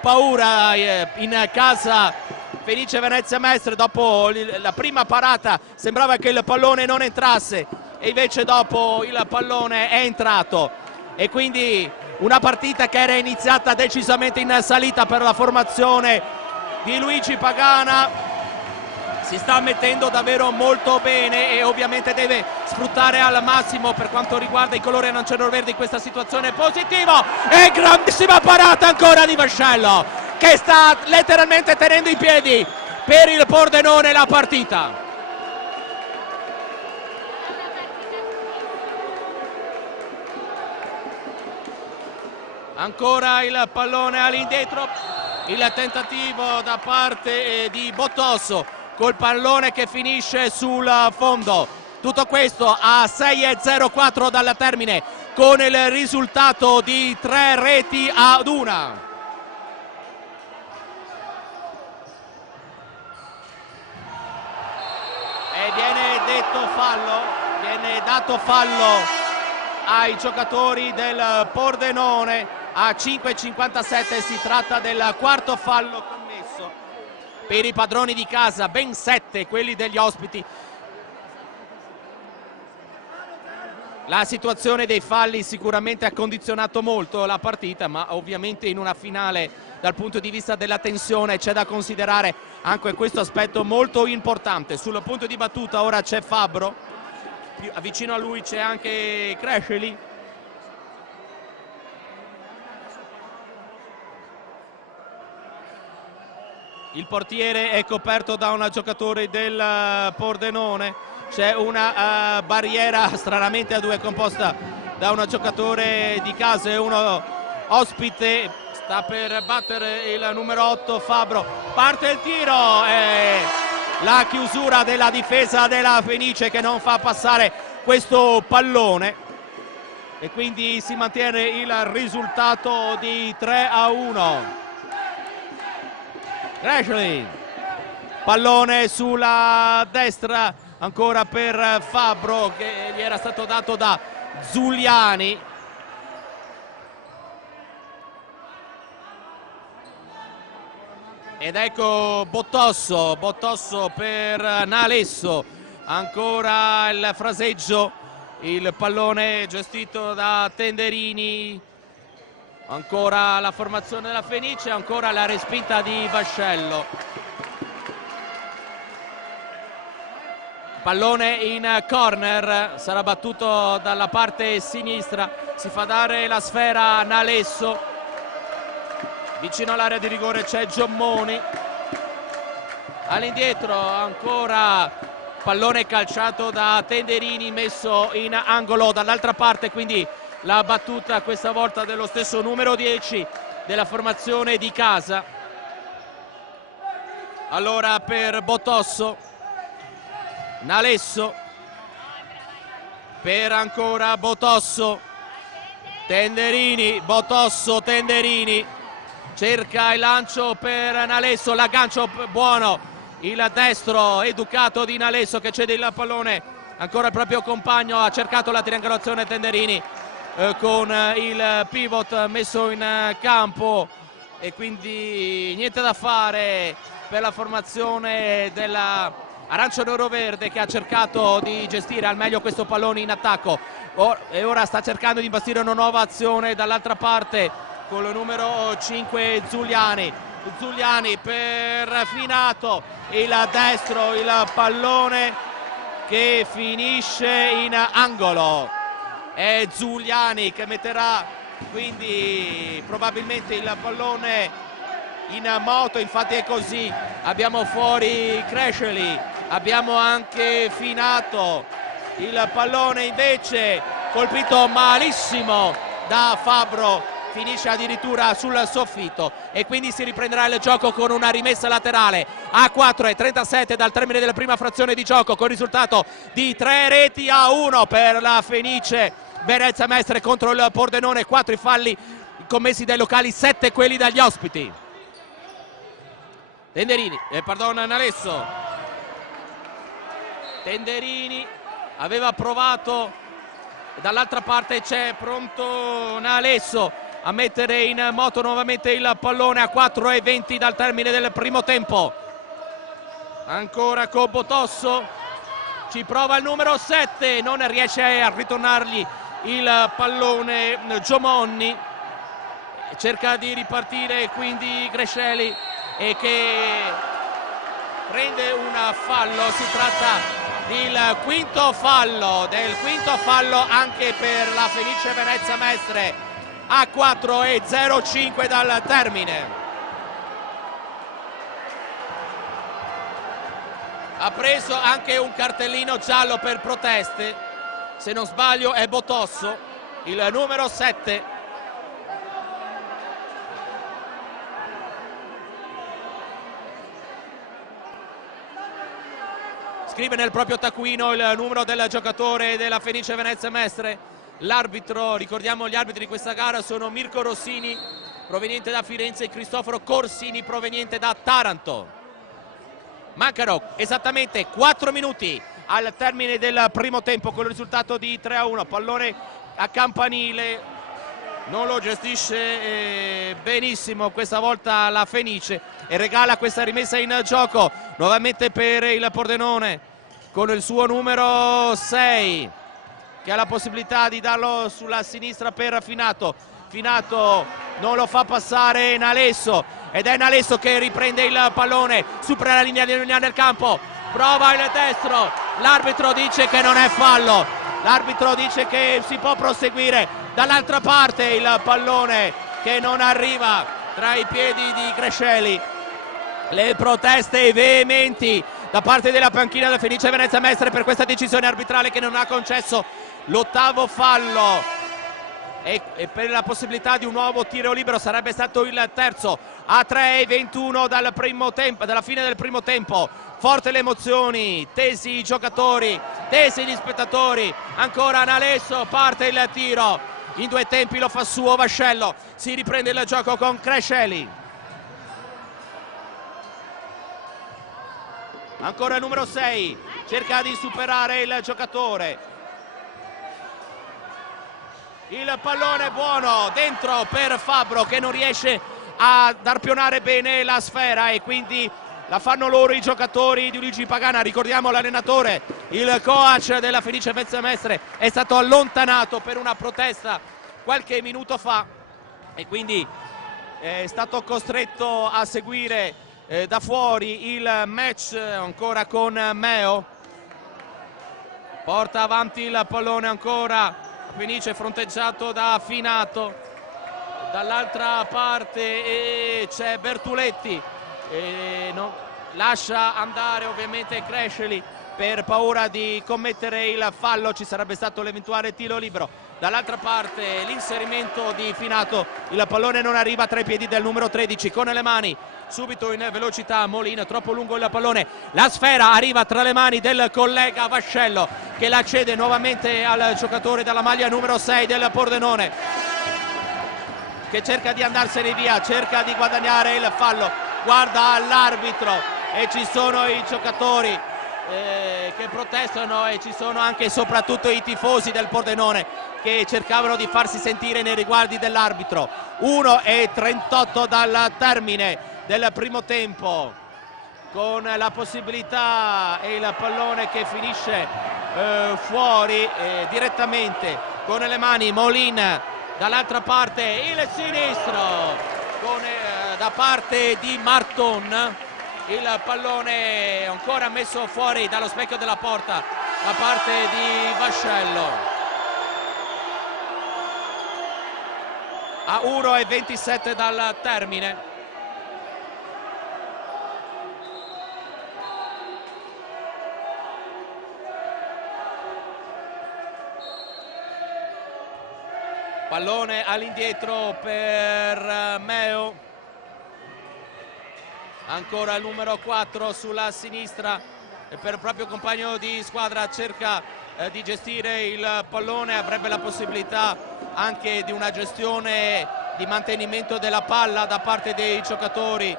paura in casa Fenice Venezia Mestre. Dopo la prima parata sembrava che il pallone non entrasse e invece dopo il pallone è entrato, e quindi una partita che era iniziata decisamente in salita per la formazione di Luigi Pagana. Si sta mettendo davvero molto bene e ovviamente deve sfruttare al massimo per quanto riguarda i colori aranciano-verdi questa situazione positiva. E grandissima parata ancora di Vascello, che sta letteralmente tenendo in piedi per il Pordenone la partita. Ancora il pallone all'indietro il tentativo da parte di Botosso col pallone che finisce sul fondo. Tutto questo a 6:04 dal termine, con il risultato di 3-1. E viene dato fallo ai giocatori del Pordenone a 5:57. Si tratta del quarto fallo commesso per i padroni di casa, ben 7 quelli degli ospiti. La situazione dei falli sicuramente ha condizionato molto la partita, ma ovviamente in una finale dal punto di vista della tensione c'è da considerare anche questo aspetto molto importante. Sul punto di battuta ora c'è Fabbro, vicino a lui c'è anche Cresceli. Il portiere è coperto da un giocatore del Pordenone. C'è una barriera stranamente a due composta da un giocatore di casa e uno ospite. Sta per battere il numero 8 Fabbro. Parte il tiro e la chiusura della difesa della Fenice che non fa passare questo pallone. E quindi si mantiene il risultato di 3-1. Ashley, pallone sulla destra ancora per Fabbro, che gli era stato dato da Zuliani. Ed ecco Botosso per Nalesso, ancora il fraseggio, il pallone gestito da Tenderini. Ancora la formazione della Fenice, ancora la respinta di Vascello. Pallone in corner, sarà battuto dalla parte sinistra, si fa dare la sfera a Nalesso. Vicino all'area di rigore c'è Giommoni. All'indietro ancora pallone calciato da Tenderini, messo in angolo dall'altra parte, quindi la battuta questa volta dello stesso numero 10 della formazione di casa. Allora per Botosso, Nalesso per ancora Botosso, Tenderini, Botosso, Tenderini cerca il lancio per Nalesso, l'aggancio buono, il destro educato di Nalesso che cede il pallone ancora al proprio compagno, ha cercato la triangolazione Tenderini con il pivot messo in campo e quindi niente da fare per la formazione della Arancio Nero-Verde, che ha cercato di gestire al meglio questo pallone in attacco e ora sta cercando di imbastire una nuova azione dall'altra parte con il numero 5 Zuliani per Finato, il destro, il pallone che finisce in angolo. È Zuliani che metterà quindi probabilmente il pallone in moto, infatti è così. Abbiamo fuori Cresceli, abbiamo anche Finato, il pallone invece colpito malissimo da Fabbro, finisce addirittura sul soffitto e quindi si riprenderà il gioco con una rimessa laterale a 4:37 dal termine della prima frazione di gioco, con il risultato di 3-1 per la Fenice Venezia Mestre contro il Pordenone. 4 i falli commessi dai locali, 7 quelli dagli ospiti. Nalesso. Tenderini aveva provato, dall'altra parte c'è pronto Nalesso a mettere in moto nuovamente il pallone a 4:20 dal termine del primo tempo. Ancora con Botosso, ci prova il numero 7, non riesce a ritornargli il pallone Giomonni, cerca di ripartire quindi Cresceli e che prende un fallo. Si tratta del quinto fallo anche per la Fenice Venezia Mestre a 4:05 dal termine. Ha preso anche un cartellino giallo per proteste, se non sbaglio è Botosso, il numero 7. scrive nel proprio taccuino il numero del giocatore della Fenice Venezia Mestre. L'arbitro, ricordiamo gli arbitri di questa gara, sono Mirko Rossini proveniente da Firenze e Cristoforo Corsini proveniente da Taranto. Mancano esattamente 4 minuti al termine del primo tempo con il risultato di 3-1. Pallone a campanile, non lo gestisce benissimo questa volta la Fenice e regala questa rimessa in gioco nuovamente per il Pordenone con il suo numero 6 che ha la possibilità di darlo sulla sinistra per Finato. Finato non lo fa passare Nalesso ed è Nalesso che riprende il pallone, supera la linea del campo, prova il destro, l'arbitro dice che non è fallo, l'arbitro dice che si può proseguire. Dall'altra parte il pallone che non arriva tra i piedi di Crescelli, le proteste veementi da parte della panchina della Fenice Venezia Mestre per questa decisione arbitrale che non ha concesso l'8º fallo e per la possibilità di un nuovo tiro libero. Sarebbe stato il terzo a 3:21 dal primo tempo, dalla fine del primo tempo. Forte le emozioni, tesi i giocatori, tesi gli spettatori. Ancora Nalesso, parte il tiro in 2 tempi, lo fa suo Vascello, si riprende il gioco con Crescelli. Ancora il numero 6 cerca di superare il giocatore, il pallone buono dentro per Fabbro che non riesce a arpionare bene la sfera e quindi la fanno loro i giocatori di Luigi Pagana. Ricordiamo l'allenatore, il coach della Fenice Venezia Mestre è stato allontanato per una protesta qualche minuto fa e quindi è stato costretto a seguire da fuori il match ancora con Meo. Porta avanti il pallone ancora Fenice, fronteggiato da Finato, dall'altra parte c'è Bertuletti, lascia andare ovviamente Crescelli per paura di commettere il fallo, ci sarebbe stato l'eventuale tiro libero. Dall'altra parte l'inserimento di Finato, il pallone non arriva tra i piedi del numero 13 con le mani subito in velocità Molina, troppo lungo il pallone, la sfera arriva tra le mani del collega Vascello che la cede nuovamente al giocatore dalla maglia numero 6 del Pordenone che cerca di andarsene via, cerca di guadagnare il fallo, guarda all'arbitro e ci sono i giocatori che protestano e ci sono anche e soprattutto i tifosi del Pordenone che cercavano di farsi sentire nei riguardi dell'arbitro. 1:38 dal termine del primo tempo con la possibilità e il pallone che finisce fuori direttamente con le mani Molin, dall'altra parte il sinistro con, da parte di Marton, il pallone ancora messo fuori dallo specchio della porta da parte di Vascello. A 1:27 dal termine. Pallone all'indietro per Meo, ancora il numero 4 sulla sinistra per il proprio compagno di squadra, cerca di gestire il pallone, avrebbe la possibilità anche di una gestione di mantenimento della palla da parte dei giocatori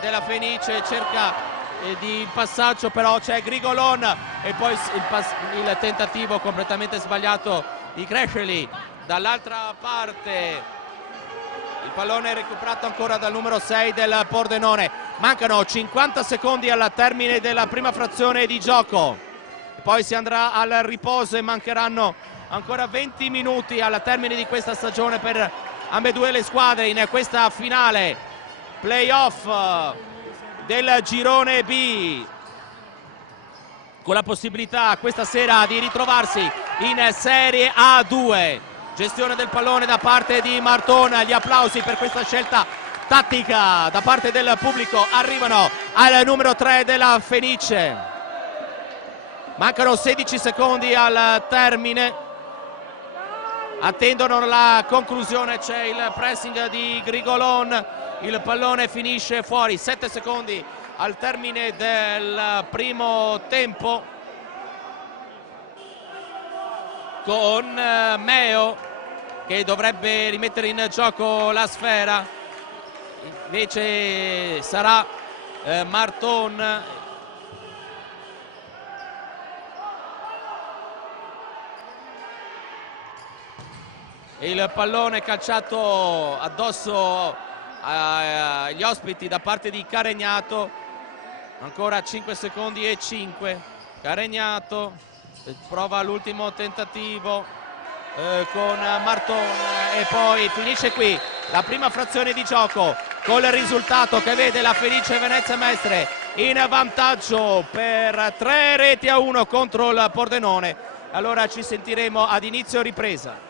della Fenice, cerca di passaggio però c'è Grigolon e poi il tentativo completamente sbagliato di Crescelli. Dall'altra parte il pallone è recuperato ancora dal numero 6 del Pordenone. Mancano 50 secondi al termine della prima frazione di gioco, poi si andrà al riposo e mancheranno ancora 20 minuti al termine di questa stagione per ambedue le squadre in questa finale playoff del girone B, con la possibilità questa sera di ritrovarsi in Serie A2. Gestione del pallone da parte di Marton, gli applausi per questa scelta tattica da parte del pubblico arrivano al numero 3 della Fenice. Mancano 16 secondi al termine, attendono la conclusione, c'è il pressing di Grigolon, il pallone finisce fuori, 7 secondi al termine del primo tempo, con Meo che dovrebbe rimettere in gioco la sfera, invece sarà Marton. Il pallone calciato addosso agli ospiti da parte di Caregnato. Ancora 5 secondi e 5. Caregnato prova l'ultimo tentativo con Marton e poi finisce qui la prima frazione di gioco, col risultato che vede la Fenice Venezia Mestre in vantaggio per 3-1 contro il Pordenone. Allora ci sentiremo ad inizio ripresa.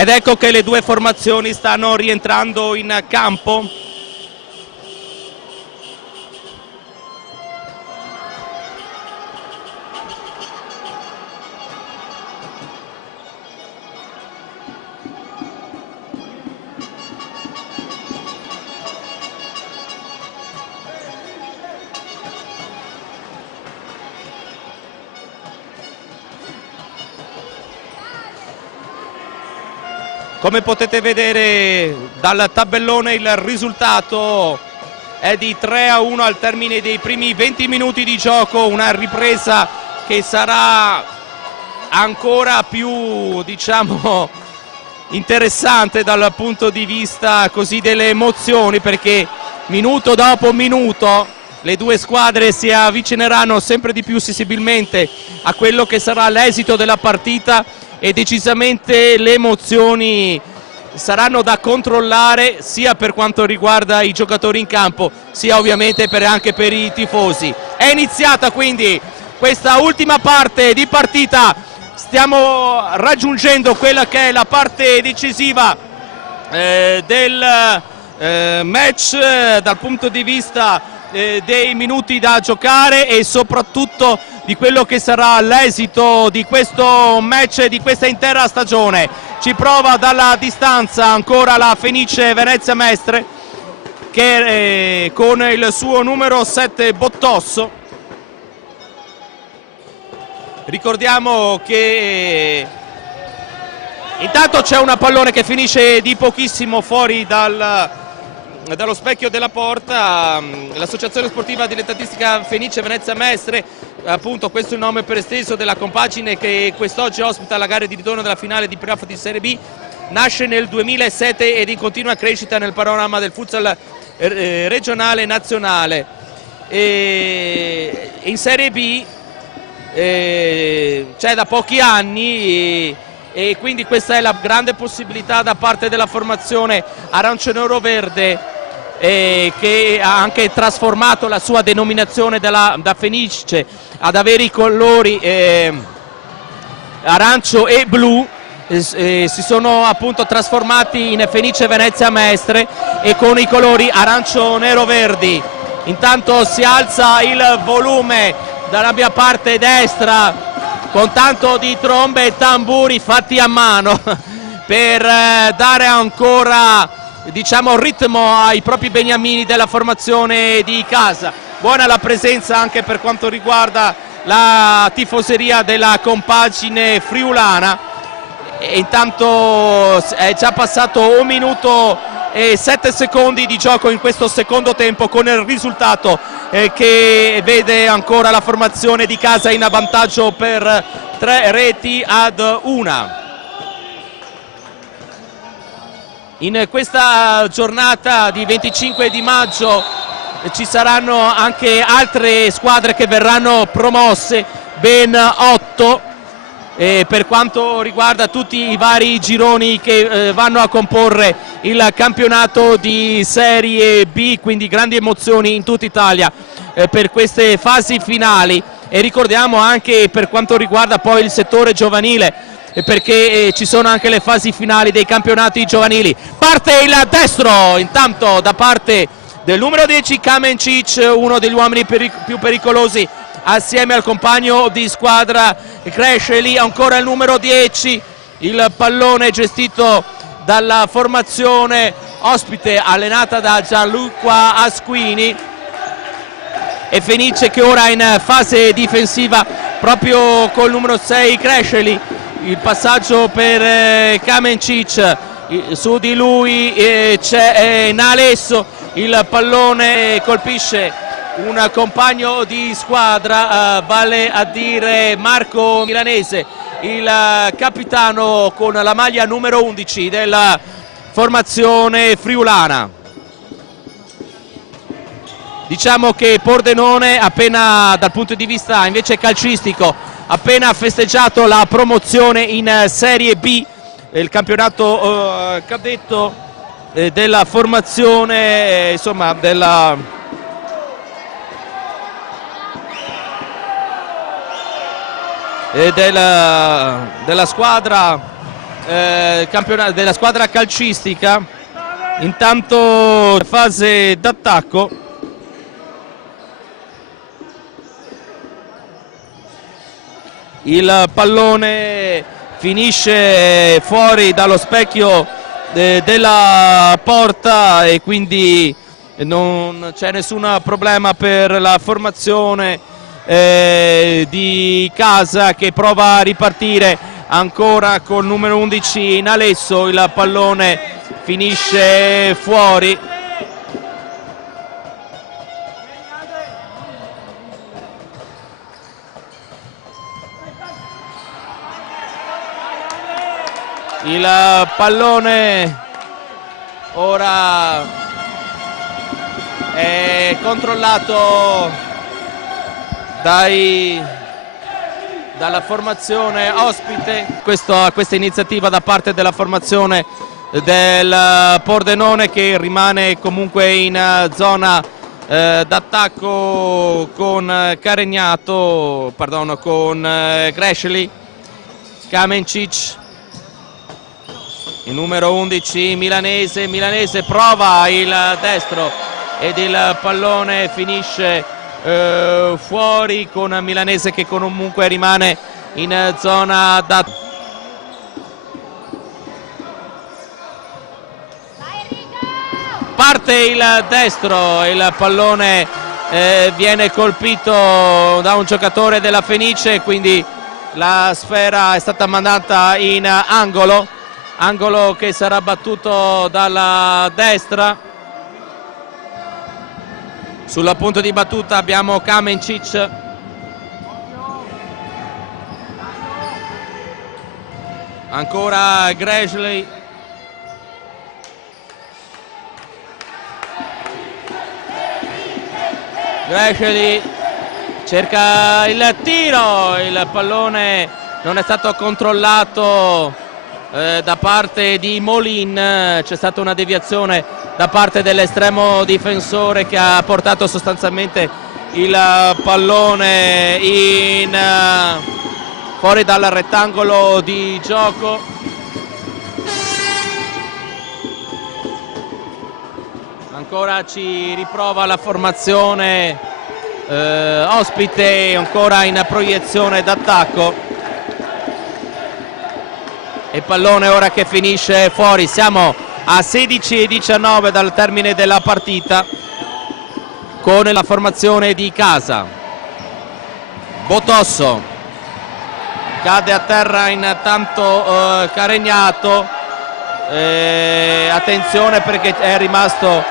Ed ecco che le due formazioni stanno rientrando in campo. Come potete vedere dal tabellone il risultato è di 3-1 al termine dei primi 20 minuti di gioco, una ripresa che sarà ancora più, diciamo, interessante dal punto di vista così delle emozioni, perché minuto dopo minuto le due squadre si avvicineranno sempre di più sensibilmente a quello che sarà l'esito della partita e decisamente le emozioni saranno da controllare sia per quanto riguarda i giocatori in campo sia ovviamente anche per i tifosi. È iniziata quindi questa ultima parte di partita, stiamo raggiungendo quella che è la parte decisiva del match dal punto di vista dei minuti da giocare e soprattutto di quello che sarà l'esito di questo match e di questa intera stagione. Ci prova dalla distanza ancora la Fenice Venezia Mestre che con il suo numero 7 Bottosso. Ricordiamo che intanto c'è una pallone che finisce di pochissimo fuori dallo specchio della porta. L'associazione sportiva dilettantistica Fenice Venezia Mestre, appunto questo è il nome per esteso della compagine che quest'oggi ospita la gara di ritorno della finale di playoff di Serie B, nasce nel 2007 ed in continua crescita nel panorama del futsal regionale e nazionale. E in Serie B c'è da pochi anni e quindi questa è la grande possibilità da parte della formazione arancio-nero-verde che ha anche trasformato la sua denominazione da Fenice ad avere i colori arancio e blu. Si sono appunto trasformati in Fenice Venezia Mestre e con i colori arancio-nero-verdi. Intanto si alza il volume dalla mia parte destra con tanto di trombe e tamburi fatti a mano per dare ancora, diciamo, ritmo ai propri beniamini della formazione di casa. Buona la presenza anche per quanto riguarda la tifoseria della compagine friulana. E intanto è già passato 1 minuto e 7 secondi di gioco in questo secondo tempo, con il risultato che vede ancora la formazione di casa in avvantaggio per 3-1. In questa giornata di 25 di maggio ci saranno anche altre squadre che verranno promosse, ben 8. Per quanto riguarda tutti i vari gironi che vanno a comporre il campionato di Serie B, quindi grandi emozioni in tutta Italia per queste fasi finali. E ricordiamo anche per quanto riguarda poi il settore giovanile, perché ci sono anche le fasi finali dei campionati giovanili. Parte il destro intanto da parte del numero 10 Kamencic, uno degli uomini più pericolosi assieme al compagno di squadra Cresceli. Ancora il numero 10, il pallone gestito dalla formazione ospite allenata da Gianluca Asquini, e Fenice che ora è in fase difensiva proprio col numero 6 Cresceli. Il passaggio per Kamencic, su di lui c'è Nalesso, il pallone colpisce un compagno di squadra, vale a dire Marco Milanese, il capitano con la maglia numero 11 della formazione friulana. Diciamo che Pordenone, appena dal punto di vista invece calcistico, appena festeggiato la promozione in Serie B, il campionato cadetto della formazione, insomma della squadra della squadra calcistica. Intanto fase d'attacco. Il pallone finisce fuori dallo specchio della porta e quindi non c'è nessun problema per la formazione di Casa, che prova a ripartire ancora col numero 11 in Alesso. Il pallone finisce fuori. Il pallone ora è controllato dalla formazione ospite. Questa iniziativa da parte della formazione del Pordenone, che rimane comunque in zona d'attacco con con Gresceli. Kamencic, il numero 11 milanese prova il destro ed il pallone finisce fuori, con Milanese che comunque rimane in zona da. Parte il destro, il pallone viene colpito da un giocatore della Fenice, quindi la sfera è stata mandata in angolo che sarà battuto dalla destra. Sul punto di battuta abbiamo Kamencic. Ancora Gresceli. Gresceli cerca il tiro, il pallone non è stato controllato da parte di Molin. C'è stata una deviazione da parte dell'estremo difensore che ha portato sostanzialmente il pallone fuori dal rettangolo di gioco. Ancora ci riprova la formazione ospite, ancora in proiezione d'attacco. E pallone ora che finisce fuori. Siamo a 16:19 dal termine della partita, con la formazione di Casa. Botosso cade a terra intanto Caregnato. Attenzione perché è rimasto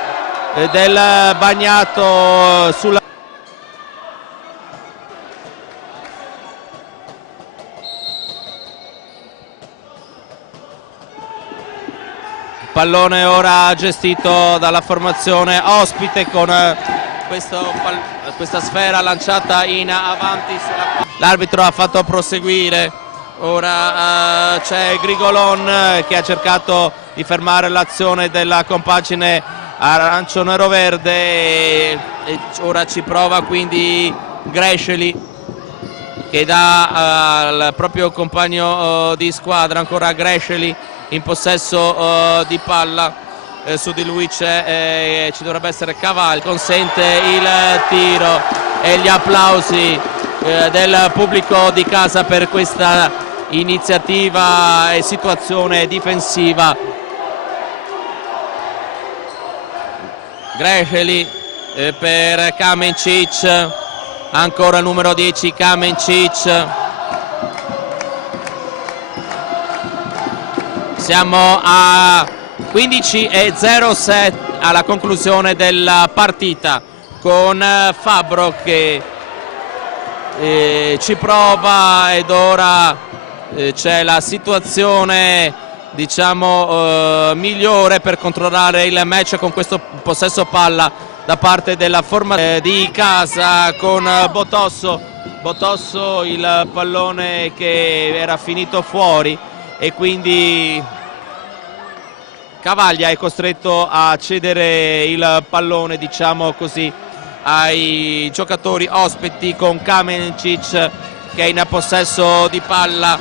del bagnato sulla. Pallone ora gestito dalla formazione ospite, con questa sfera lanciata in avanti. L'arbitro ha fatto proseguire. Ora c'è Grigolon che ha cercato di fermare l'azione della compagine arancio-nero-verde e ora ci prova quindi Gresceli, che dà al proprio compagno di squadra. Ancora Gresceli in possesso di palla, su di lui ci dovrebbe essere Cavalli, consente il tiro e gli applausi del pubblico di Casa per questa iniziativa e situazione difensiva. Gresceli per Kamencic, ancora il numero 10 Kamencic. Siamo a 15:07 alla conclusione della partita, con Fabbro che ci prova, ed ora c'è la situazione migliore per controllare il match con questo possesso palla da parte della formazione di Casa, con Botosso, il pallone che era finito fuori e quindi Cavaglia è costretto a cedere il pallone, ai giocatori ospiti, con Kamencic che è in possesso di palla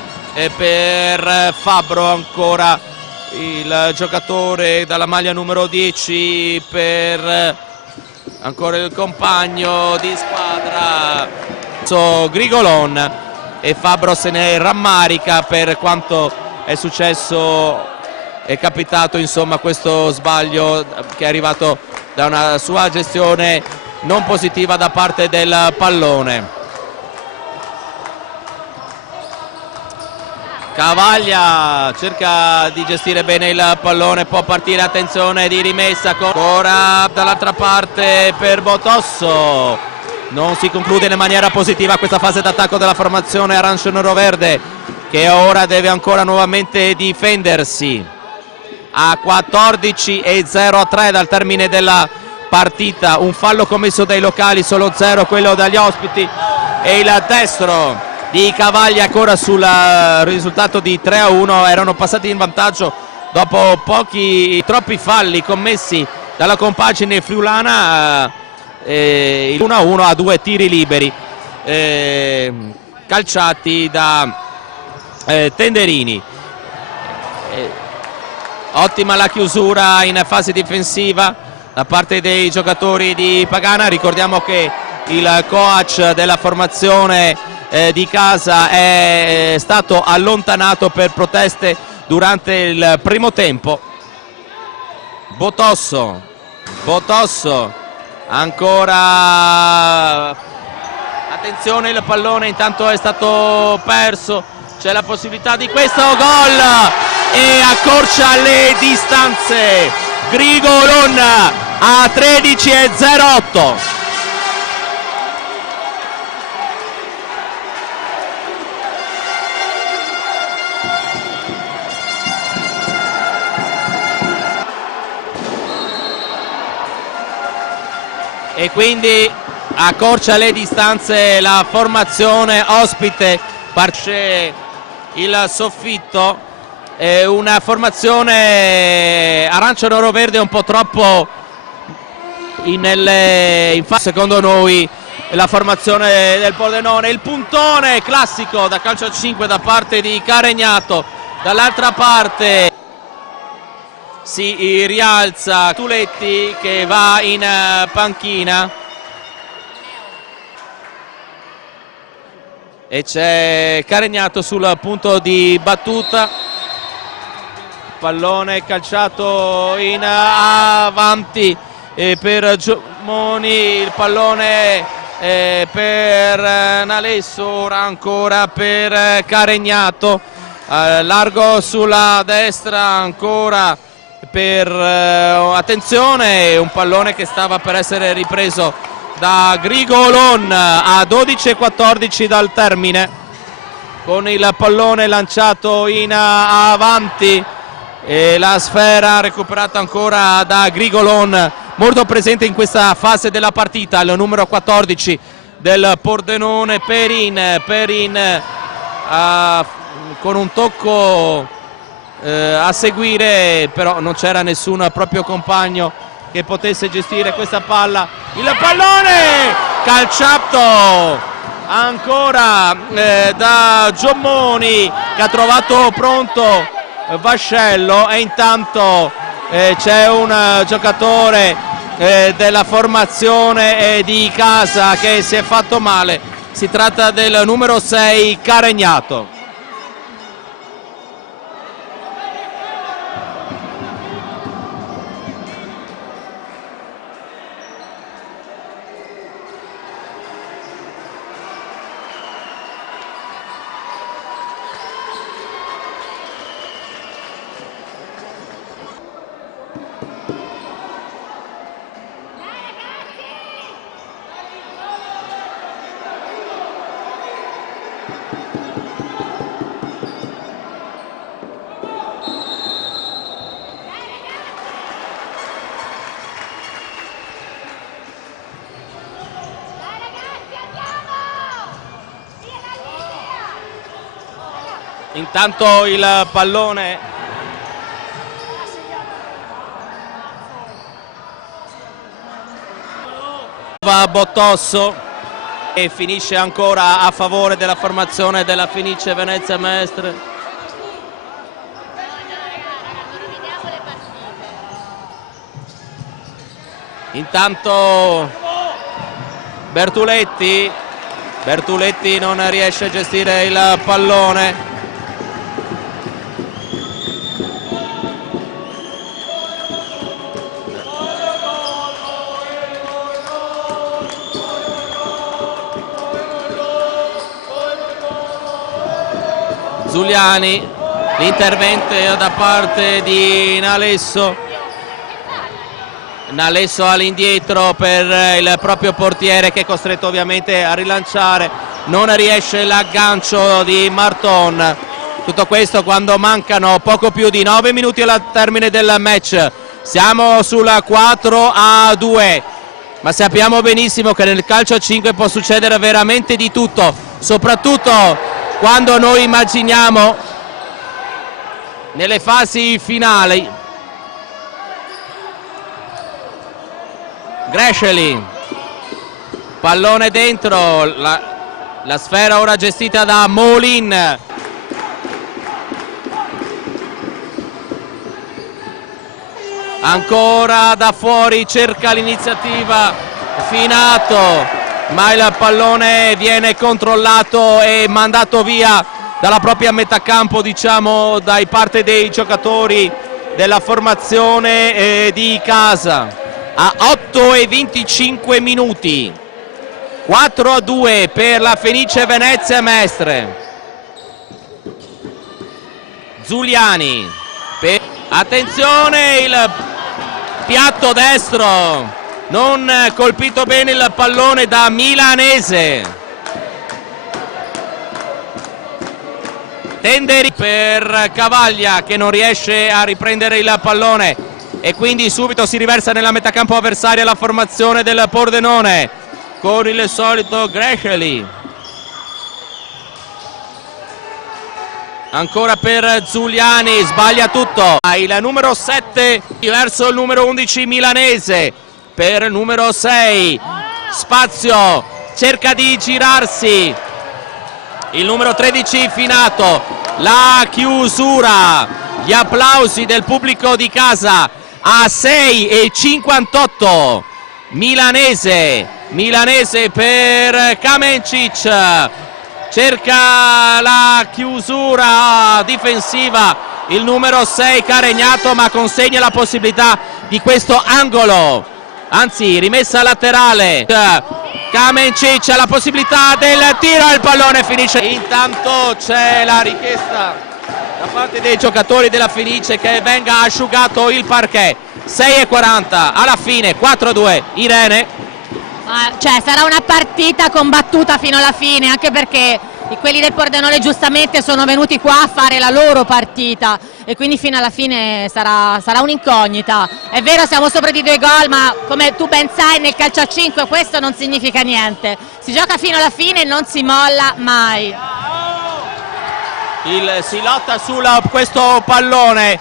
per Fabbro, ancora il giocatore dalla maglia numero 10 per ancora il compagno di squadra Grigolon, e Fabbro se ne rammarica per quanto è successo, è capitato, insomma, questo sbaglio che è arrivato da una sua gestione non positiva da parte del pallone. Cavaglia cerca di gestire bene il pallone, può partire, attenzione di rimessa ancora dall'altra parte per Botosso. Non si conclude in maniera positiva questa fase d'attacco della formazione arancione-verde, che ora deve ancora nuovamente difendersi. A 14-0-3 dal termine della partita, un fallo commesso dai locali, solo 0 quello dagli ospiti, e il destro di Cavaglia ancora sul risultato di 3-1. Erano passati in vantaggio dopo troppi falli commessi dalla compagine friulana, il 1-1 a 2 tiri liberi calciati da Tenderini. Ottima la chiusura in fase difensiva da parte dei giocatori di Pagana. Ricordiamo che il coach della formazione di casa è stato allontanato per proteste durante il primo tempo. Botosso ancora, attenzione, il pallone intanto è stato perso, c'è la possibilità di questo gol e accorcia le distanze Grigolon a 13-08. E quindi accorcia le distanze la formazione ospite, parce il soffitto. È una formazione arancione-verde un po' troppo secondo noi la formazione del Pordenone. Il puntone classico da calcio a 5 da parte di Caregnato, dall'altra parte si rialza Tuletti che va in panchina e c'è Caregnato sul punto di battuta. Pallone calciato in avanti per Giomoni, il pallone per Nalesso, ora ancora per Caregnato, largo sulla destra ancora per attenzione, un pallone che stava per essere ripreso da Grigolon a 12-14 dal termine, con il pallone lanciato in avanti e la sfera recuperata ancora da Grigolon, molto presente in questa fase della partita, il numero 14 del Pordenone, Perin con un tocco a seguire, però non c'era nessun proprio compagno che potesse gestire questa palla. Il pallone calciato ancora da Giomoni, che ha trovato pronto Vascello, e intanto c'è un giocatore della formazione di casa che si è fatto male. Si tratta del numero 6 Caregnato. Intanto il pallone va a Botosso, e finisce ancora a favore della formazione della Fenice Venezia Mestre. Intanto Bertuletti non riesce a gestire il pallone. Zuliani, l'intervento da parte di Nalesso. Nalesso all'indietro per il proprio portiere che è costretto ovviamente a rilanciare, non riesce l'aggancio di Marton. Tutto questo quando mancano poco più di 9 minuti al termine del match. Siamo sulla 4-2, ma sappiamo benissimo che nel calcio a 5 può succedere veramente di tutto, soprattutto quando noi immaginiamo nelle fasi finali. Gresceli, pallone dentro, la sfera ora gestita da Molin. Ancora da fuori cerca l'iniziativa Finato, ma il pallone viene controllato e mandato via dalla propria metà campo, diciamo, da parte dei giocatori della formazione di casa. A 8:25 minuti, 4-2 per la Fenice Venezia Mestre. Zuliani, attenzione, il piatto destro, non colpito bene il pallone da Milanese. Tenderi per Cavaglia che non riesce a riprendere il pallone e quindi subito si riversa nella metà campo avversaria la formazione del Pordenone con il solito Gresceli. Ancora per Zuliani, sbaglia tutto. Il numero 7 verso il numero 11 Milanese. Per il numero 6 spazio, cerca di girarsi il numero 13 Finato. La chiusura, gli applausi del pubblico di casa a 6:58. Milanese per Kamencic, cerca la chiusura difensiva il numero 6 Caregnato, ma consegna la possibilità di questo angolo, anzi rimessa laterale. Kamencic ha la possibilità del tiro, il pallone finisce. Intanto c'è la richiesta da parte dei giocatori della Fenice che venga asciugato il parquet. 6:40 alla fine, 4-2. Irene. Cioè sarà una partita combattuta fino alla fine, anche perché quelli del Pordenone giustamente sono venuti qua a fare la loro partita e quindi fino alla fine sarà un'incognita. È vero, siamo sopra di 2 gol, ma come tu ben sai nel calcio a 5 questo non significa niente. Si gioca fino alla fine e non si molla mai. Si lotta su questo pallone,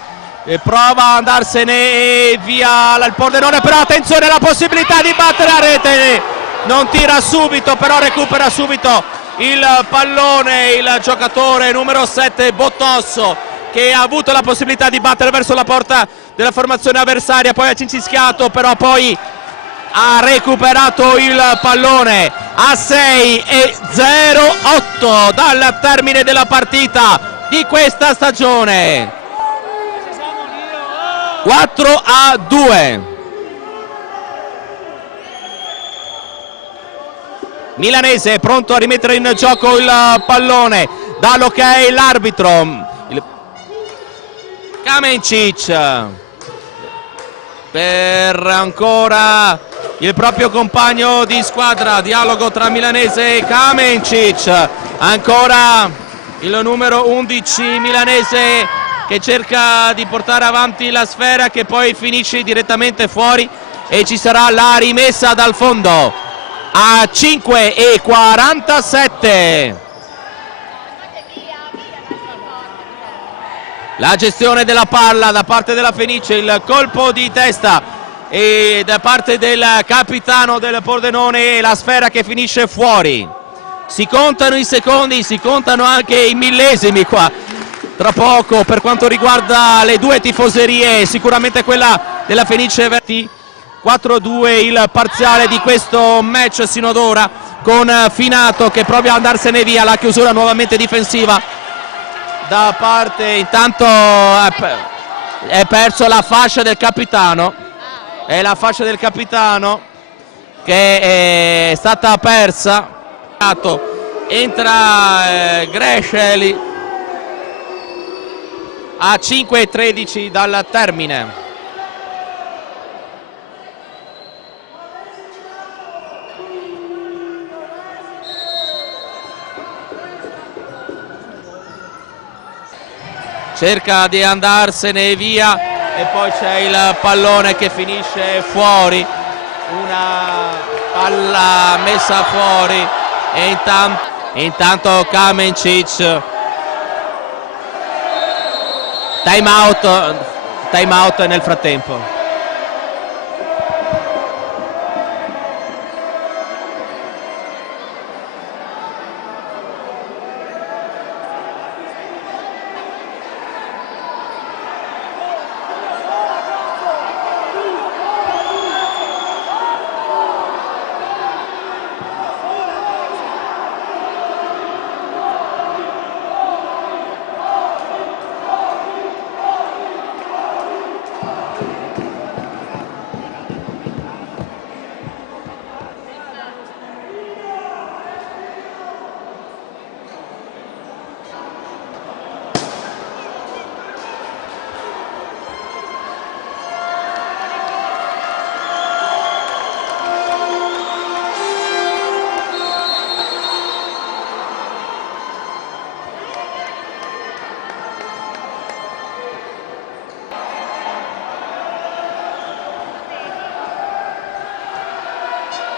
prova ad andarsene via il Pordenone, però attenzione alla possibilità di battere a rete, non tira subito, però recupera subito il pallone il giocatore numero 7 Bottosso, che ha avuto la possibilità di battere verso la porta della formazione avversaria, poi ha cincischiato, però poi ha recuperato il pallone a 6:08 dal termine della partita di questa stagione. 4-2. Milanese pronto a rimettere in gioco il pallone, dà l'ok l'arbitro. Kamencic per ancora il proprio compagno di squadra, dialogo tra Milanese e Kamencic. Ancora il numero 11 Milanese che cerca di portare avanti la sfera, che poi finisce direttamente fuori e ci sarà la rimessa dal fondo a 5:47. La gestione della palla da parte della Fenice, il colpo di testa e da parte del capitano del Pordenone la sfera che finisce fuori. Si contano i secondi, si contano anche i millesimi qua. Tra poco per quanto riguarda le due tifoserie, sicuramente quella della Fenice Verti. 4-2 il parziale di questo match sino ad ora, con Finato che prova ad andarsene via, la chiusura nuovamente difensiva da parte, intanto è perso la fascia del capitano, è la fascia del capitano che è stata persa. Entra Grescelli a 5:13 dal termine. Cerca di andarsene via e poi c'è il pallone che finisce fuori, una palla messa fuori e intanto Kamencic, time out nel frattempo.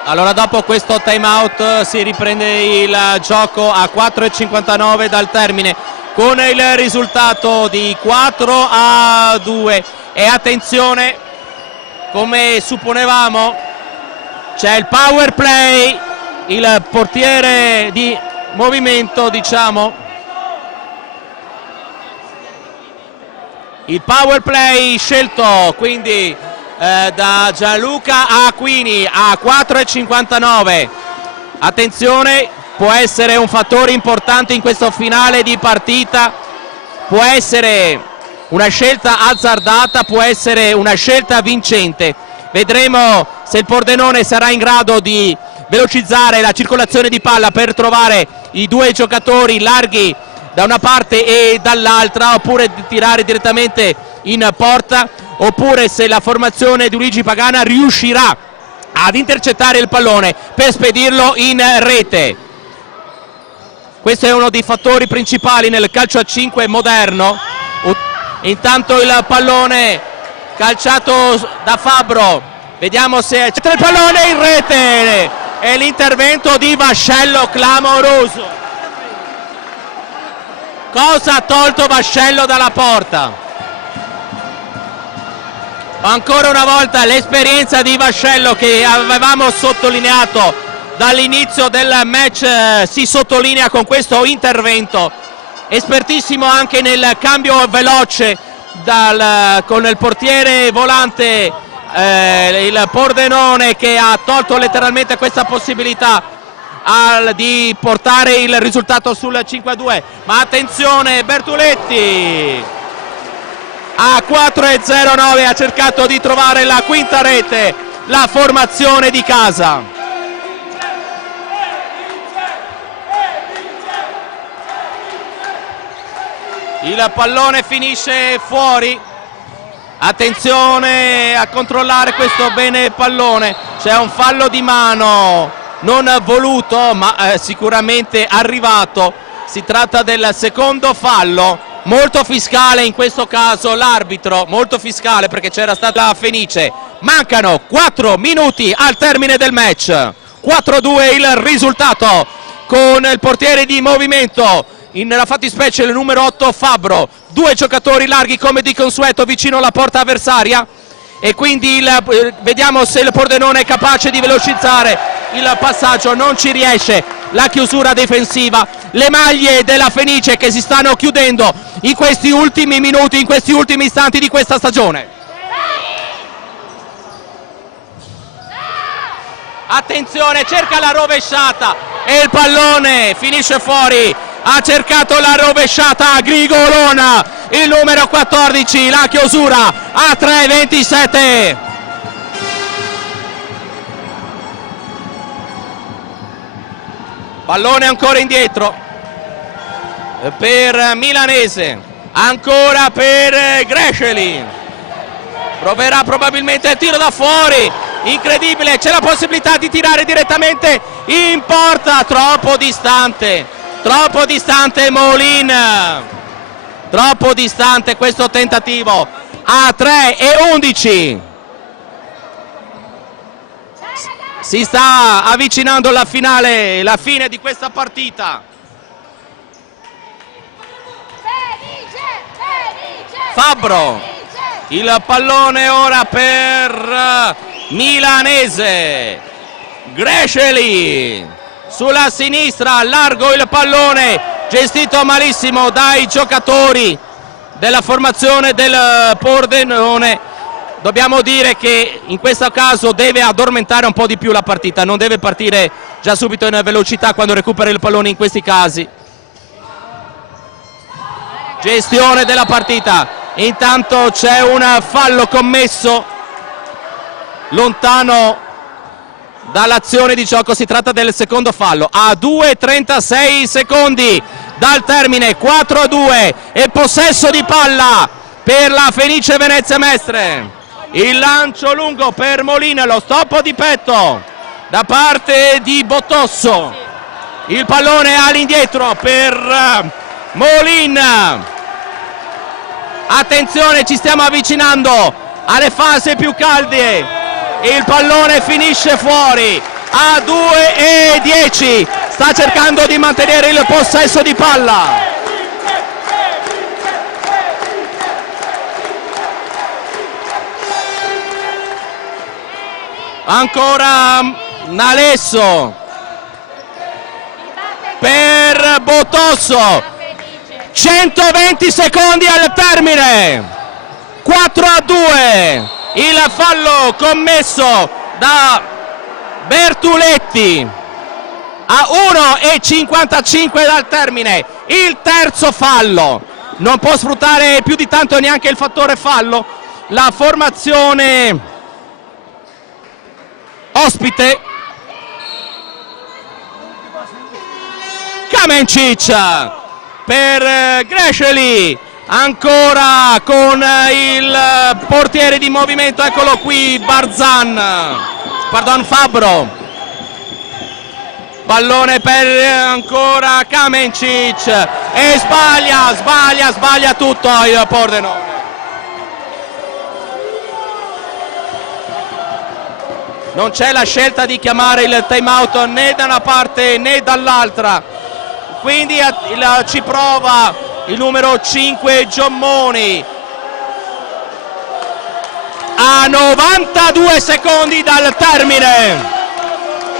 Allora dopo questo time out si riprende il gioco a 4:59 dal termine, con il risultato di 4-2 e attenzione, come supponevamo c'è il power play, il portiere di movimento, diciamo, il power play scelto quindi da Gianluca Aquini a 4:59. Attenzione, può essere un fattore importante in questo finale di partita, può essere una scelta azzardata, può essere una scelta vincente. Vedremo se il Pordenone sarà in grado di velocizzare la circolazione di palla per trovare i due giocatori larghi da una parte e dall'altra, oppure di tirare direttamente in porta, oppure se la formazione di Luigi Pagana riuscirà ad intercettare il pallone per spedirlo in rete. Questo è uno dei fattori principali nel calcio a 5 moderno. Intanto il pallone calciato da Fabbro, vediamo se c'è il pallone in rete e l'intervento di Vascello clamoroso. Cosa ha tolto Vascello dalla porta? Ancora una volta l'esperienza di Vascello, che avevamo sottolineato dall'inizio del match, si sottolinea con questo intervento. Espertissimo anche nel cambio veloce con il portiere volante, il Pordenone, che ha tolto letteralmente questa possibilità di portare il risultato sul 5-2. Ma attenzione, Bertuletti a 4:09 ha cercato di trovare la quinta rete, la formazione di casa. Il pallone finisce fuori, attenzione a controllare questo bene pallone, c'è un fallo di mano non voluto ma sicuramente arrivato. Si tratta del secondo fallo, molto fiscale in questo caso l'arbitro, molto fiscale perché c'era stata la Fenice. Mancano 4 minuti al termine del match, 4-2 il risultato, con il portiere di movimento, nella fattispecie il numero 8 Fabbro, due giocatori larghi come di consueto vicino alla porta avversaria, e quindi vediamo se il Pordenone è capace di velocizzare il passaggio. Non ci riesce, la chiusura difensiva, le maglie della Fenice che si stanno chiudendo in questi ultimi minuti, in questi ultimi istanti di questa stagione. Attenzione, cerca la rovesciata e il pallone finisce fuori. Ha cercato la rovesciata Grigolon, il numero 14, la chiusura a 3:27. Pallone ancora indietro per Milanese, ancora per Gresceli, proverà probabilmente il tiro da fuori, incredibile, c'è la possibilità di tirare direttamente in porta, troppo distante Molin, troppo distante questo tentativo, a 3:11. Si sta avvicinando la finale, la fine di questa partita. Fabbro, il pallone ora per Milanese. Gresceli sulla sinistra, largo il pallone, gestito malissimo dai giocatori della formazione del Pordenone. Dobbiamo dire che in questo caso deve addormentare un po' di più la partita, non deve partire già subito in velocità quando recupera il pallone in questi casi. Gestione della partita, intanto c'è un fallo commesso lontano dall'azione di gioco, si tratta del secondo fallo a 2:36 secondi dal termine, 4-2 e possesso di palla per la Fenice Venezia Mestre. Il lancio lungo per Molina, lo stop di petto da parte di Botosso, il pallone all'indietro per Molina. Attenzione, ci stiamo avvicinando alle fasi più calde, il pallone finisce fuori a 2:10, sta cercando di mantenere il possesso di palla. Ancora Nalesso per Botosso, 120 secondi al termine, 4-2, il fallo commesso da Bertuletti a 1:55 dal termine, il terzo fallo. Non può sfruttare più di tanto neanche il fattore fallo la formazione ospite. Kamencic per Gresceli, ancora con il portiere di movimento, eccolo qui, Fabbro. Pallone per ancora Kamencic e sbaglia tutto il Pordenone. Non c'è la scelta di chiamare il time out né da una parte né dall'altra, quindi ci prova il numero 5 Giommoni a 92 secondi dal termine.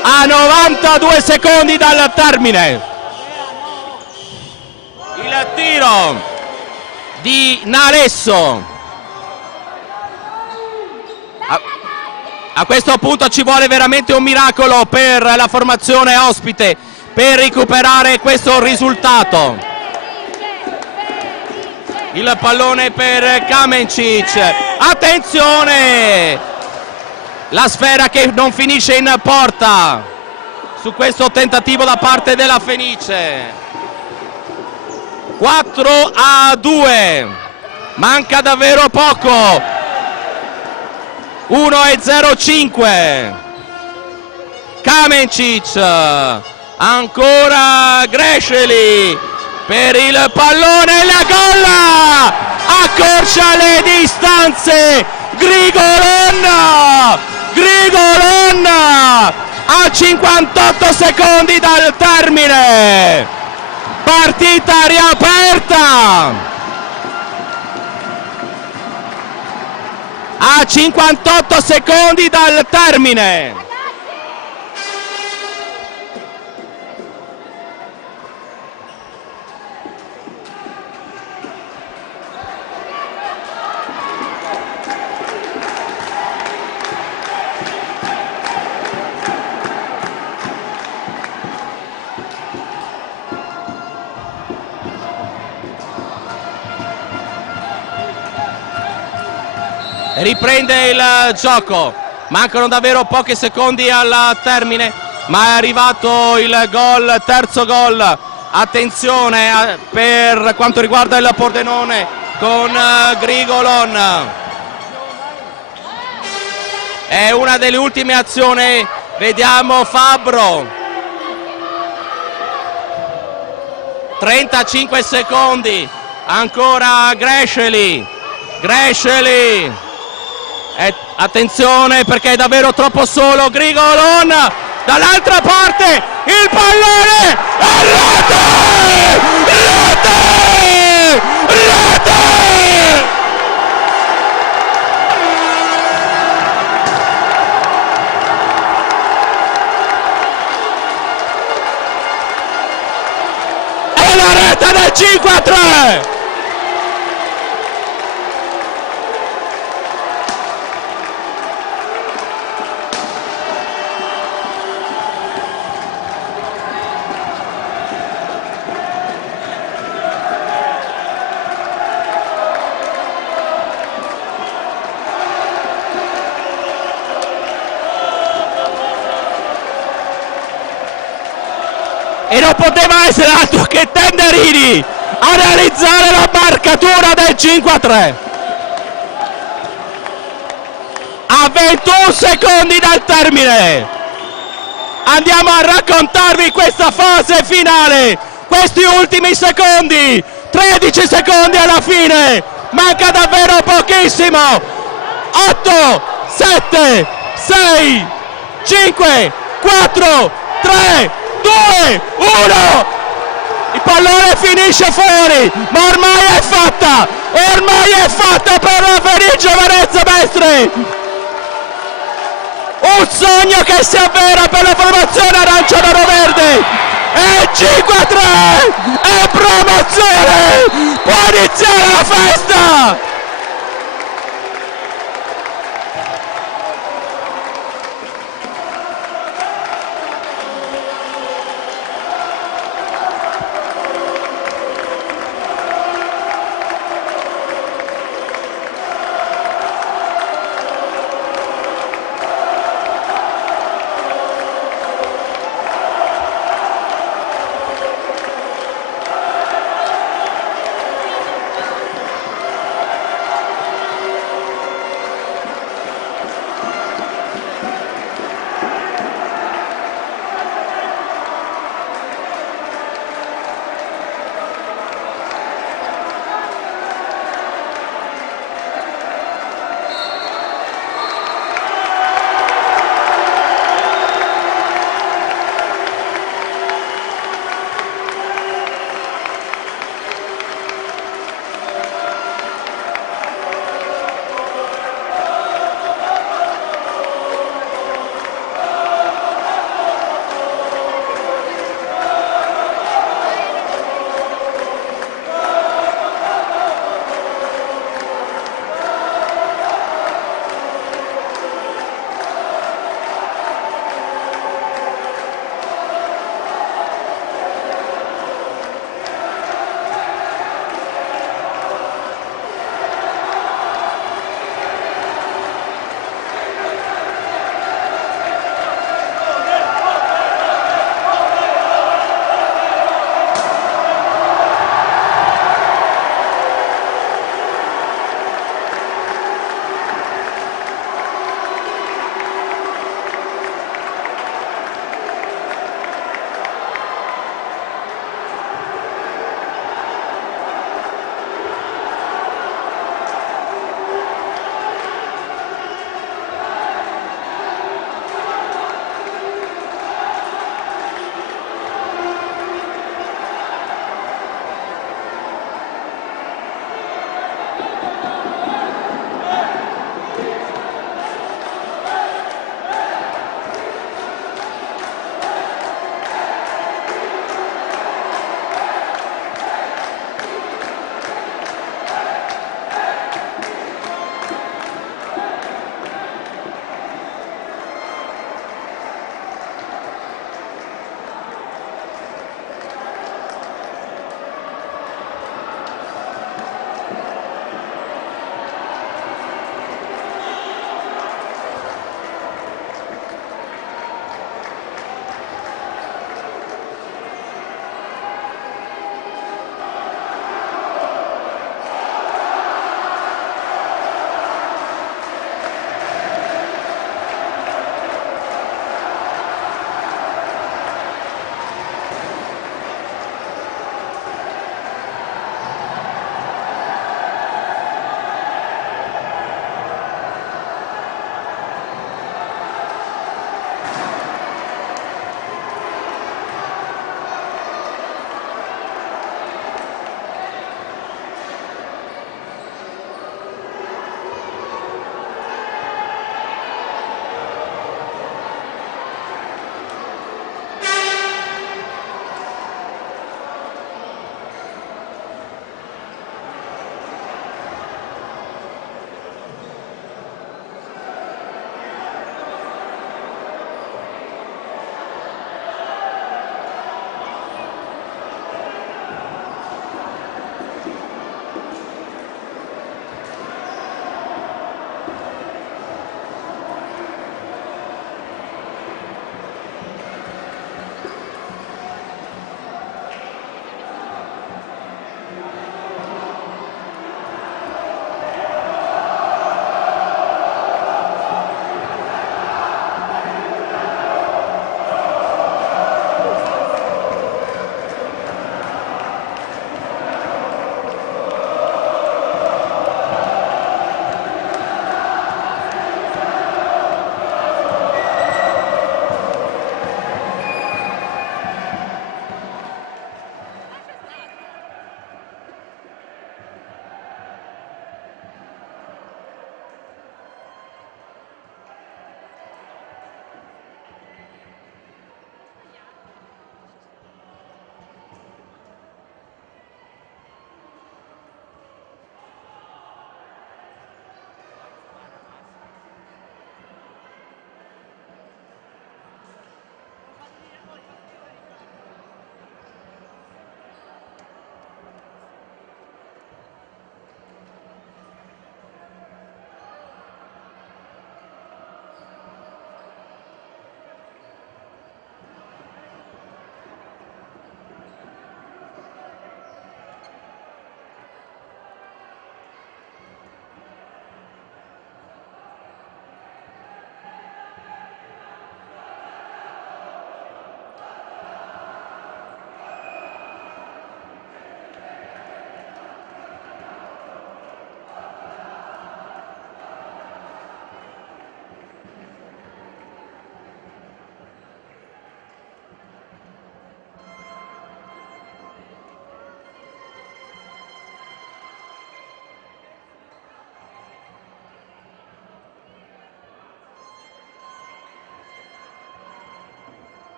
A 92 secondi dal termine. Il tiro di Nalesso. A questo punto ci vuole veramente un miracolo per la formazione ospite per recuperare questo risultato. Il pallone per Kamencic, attenzione, la sfera che non finisce in porta su questo tentativo da parte della Fenice. 4-2, manca davvero poco. 1:05, Kamencic, ancora Gresceli per il pallone, la gol, accorcia le distanze, Grigolon a 58 secondi dal termine, partita riaperta. a 58 secondi dal termine. Riprende il gioco, mancano davvero pochi secondi al termine, ma è arrivato il gol, terzo gol. Attenzione per quanto riguarda il Pordenone con Grigolon. È una delle ultime azioni, vediamo Fabbro. 35 secondi, ancora Gresceli. Attenzione perché è davvero troppo solo Grigolon, dall'altra parte il pallone a rete! E la rete del 5-3! E non poteva essere altro che Tenderini a realizzare la marcatura del 5-3 a 21 secondi dal termine. Andiamo a raccontarvi questa fase finale, questi ultimi secondi, 13 secondi alla fine, manca davvero pochissimo. 8, 7, 6, 5, 4, 3, 2, 1, il pallone finisce fuori, ma ormai è fatta per la Fenice Venezia Mestre, un sogno che si avvera per la formazione arancione-verde, e 5-3 è promozione, può iniziare la festa!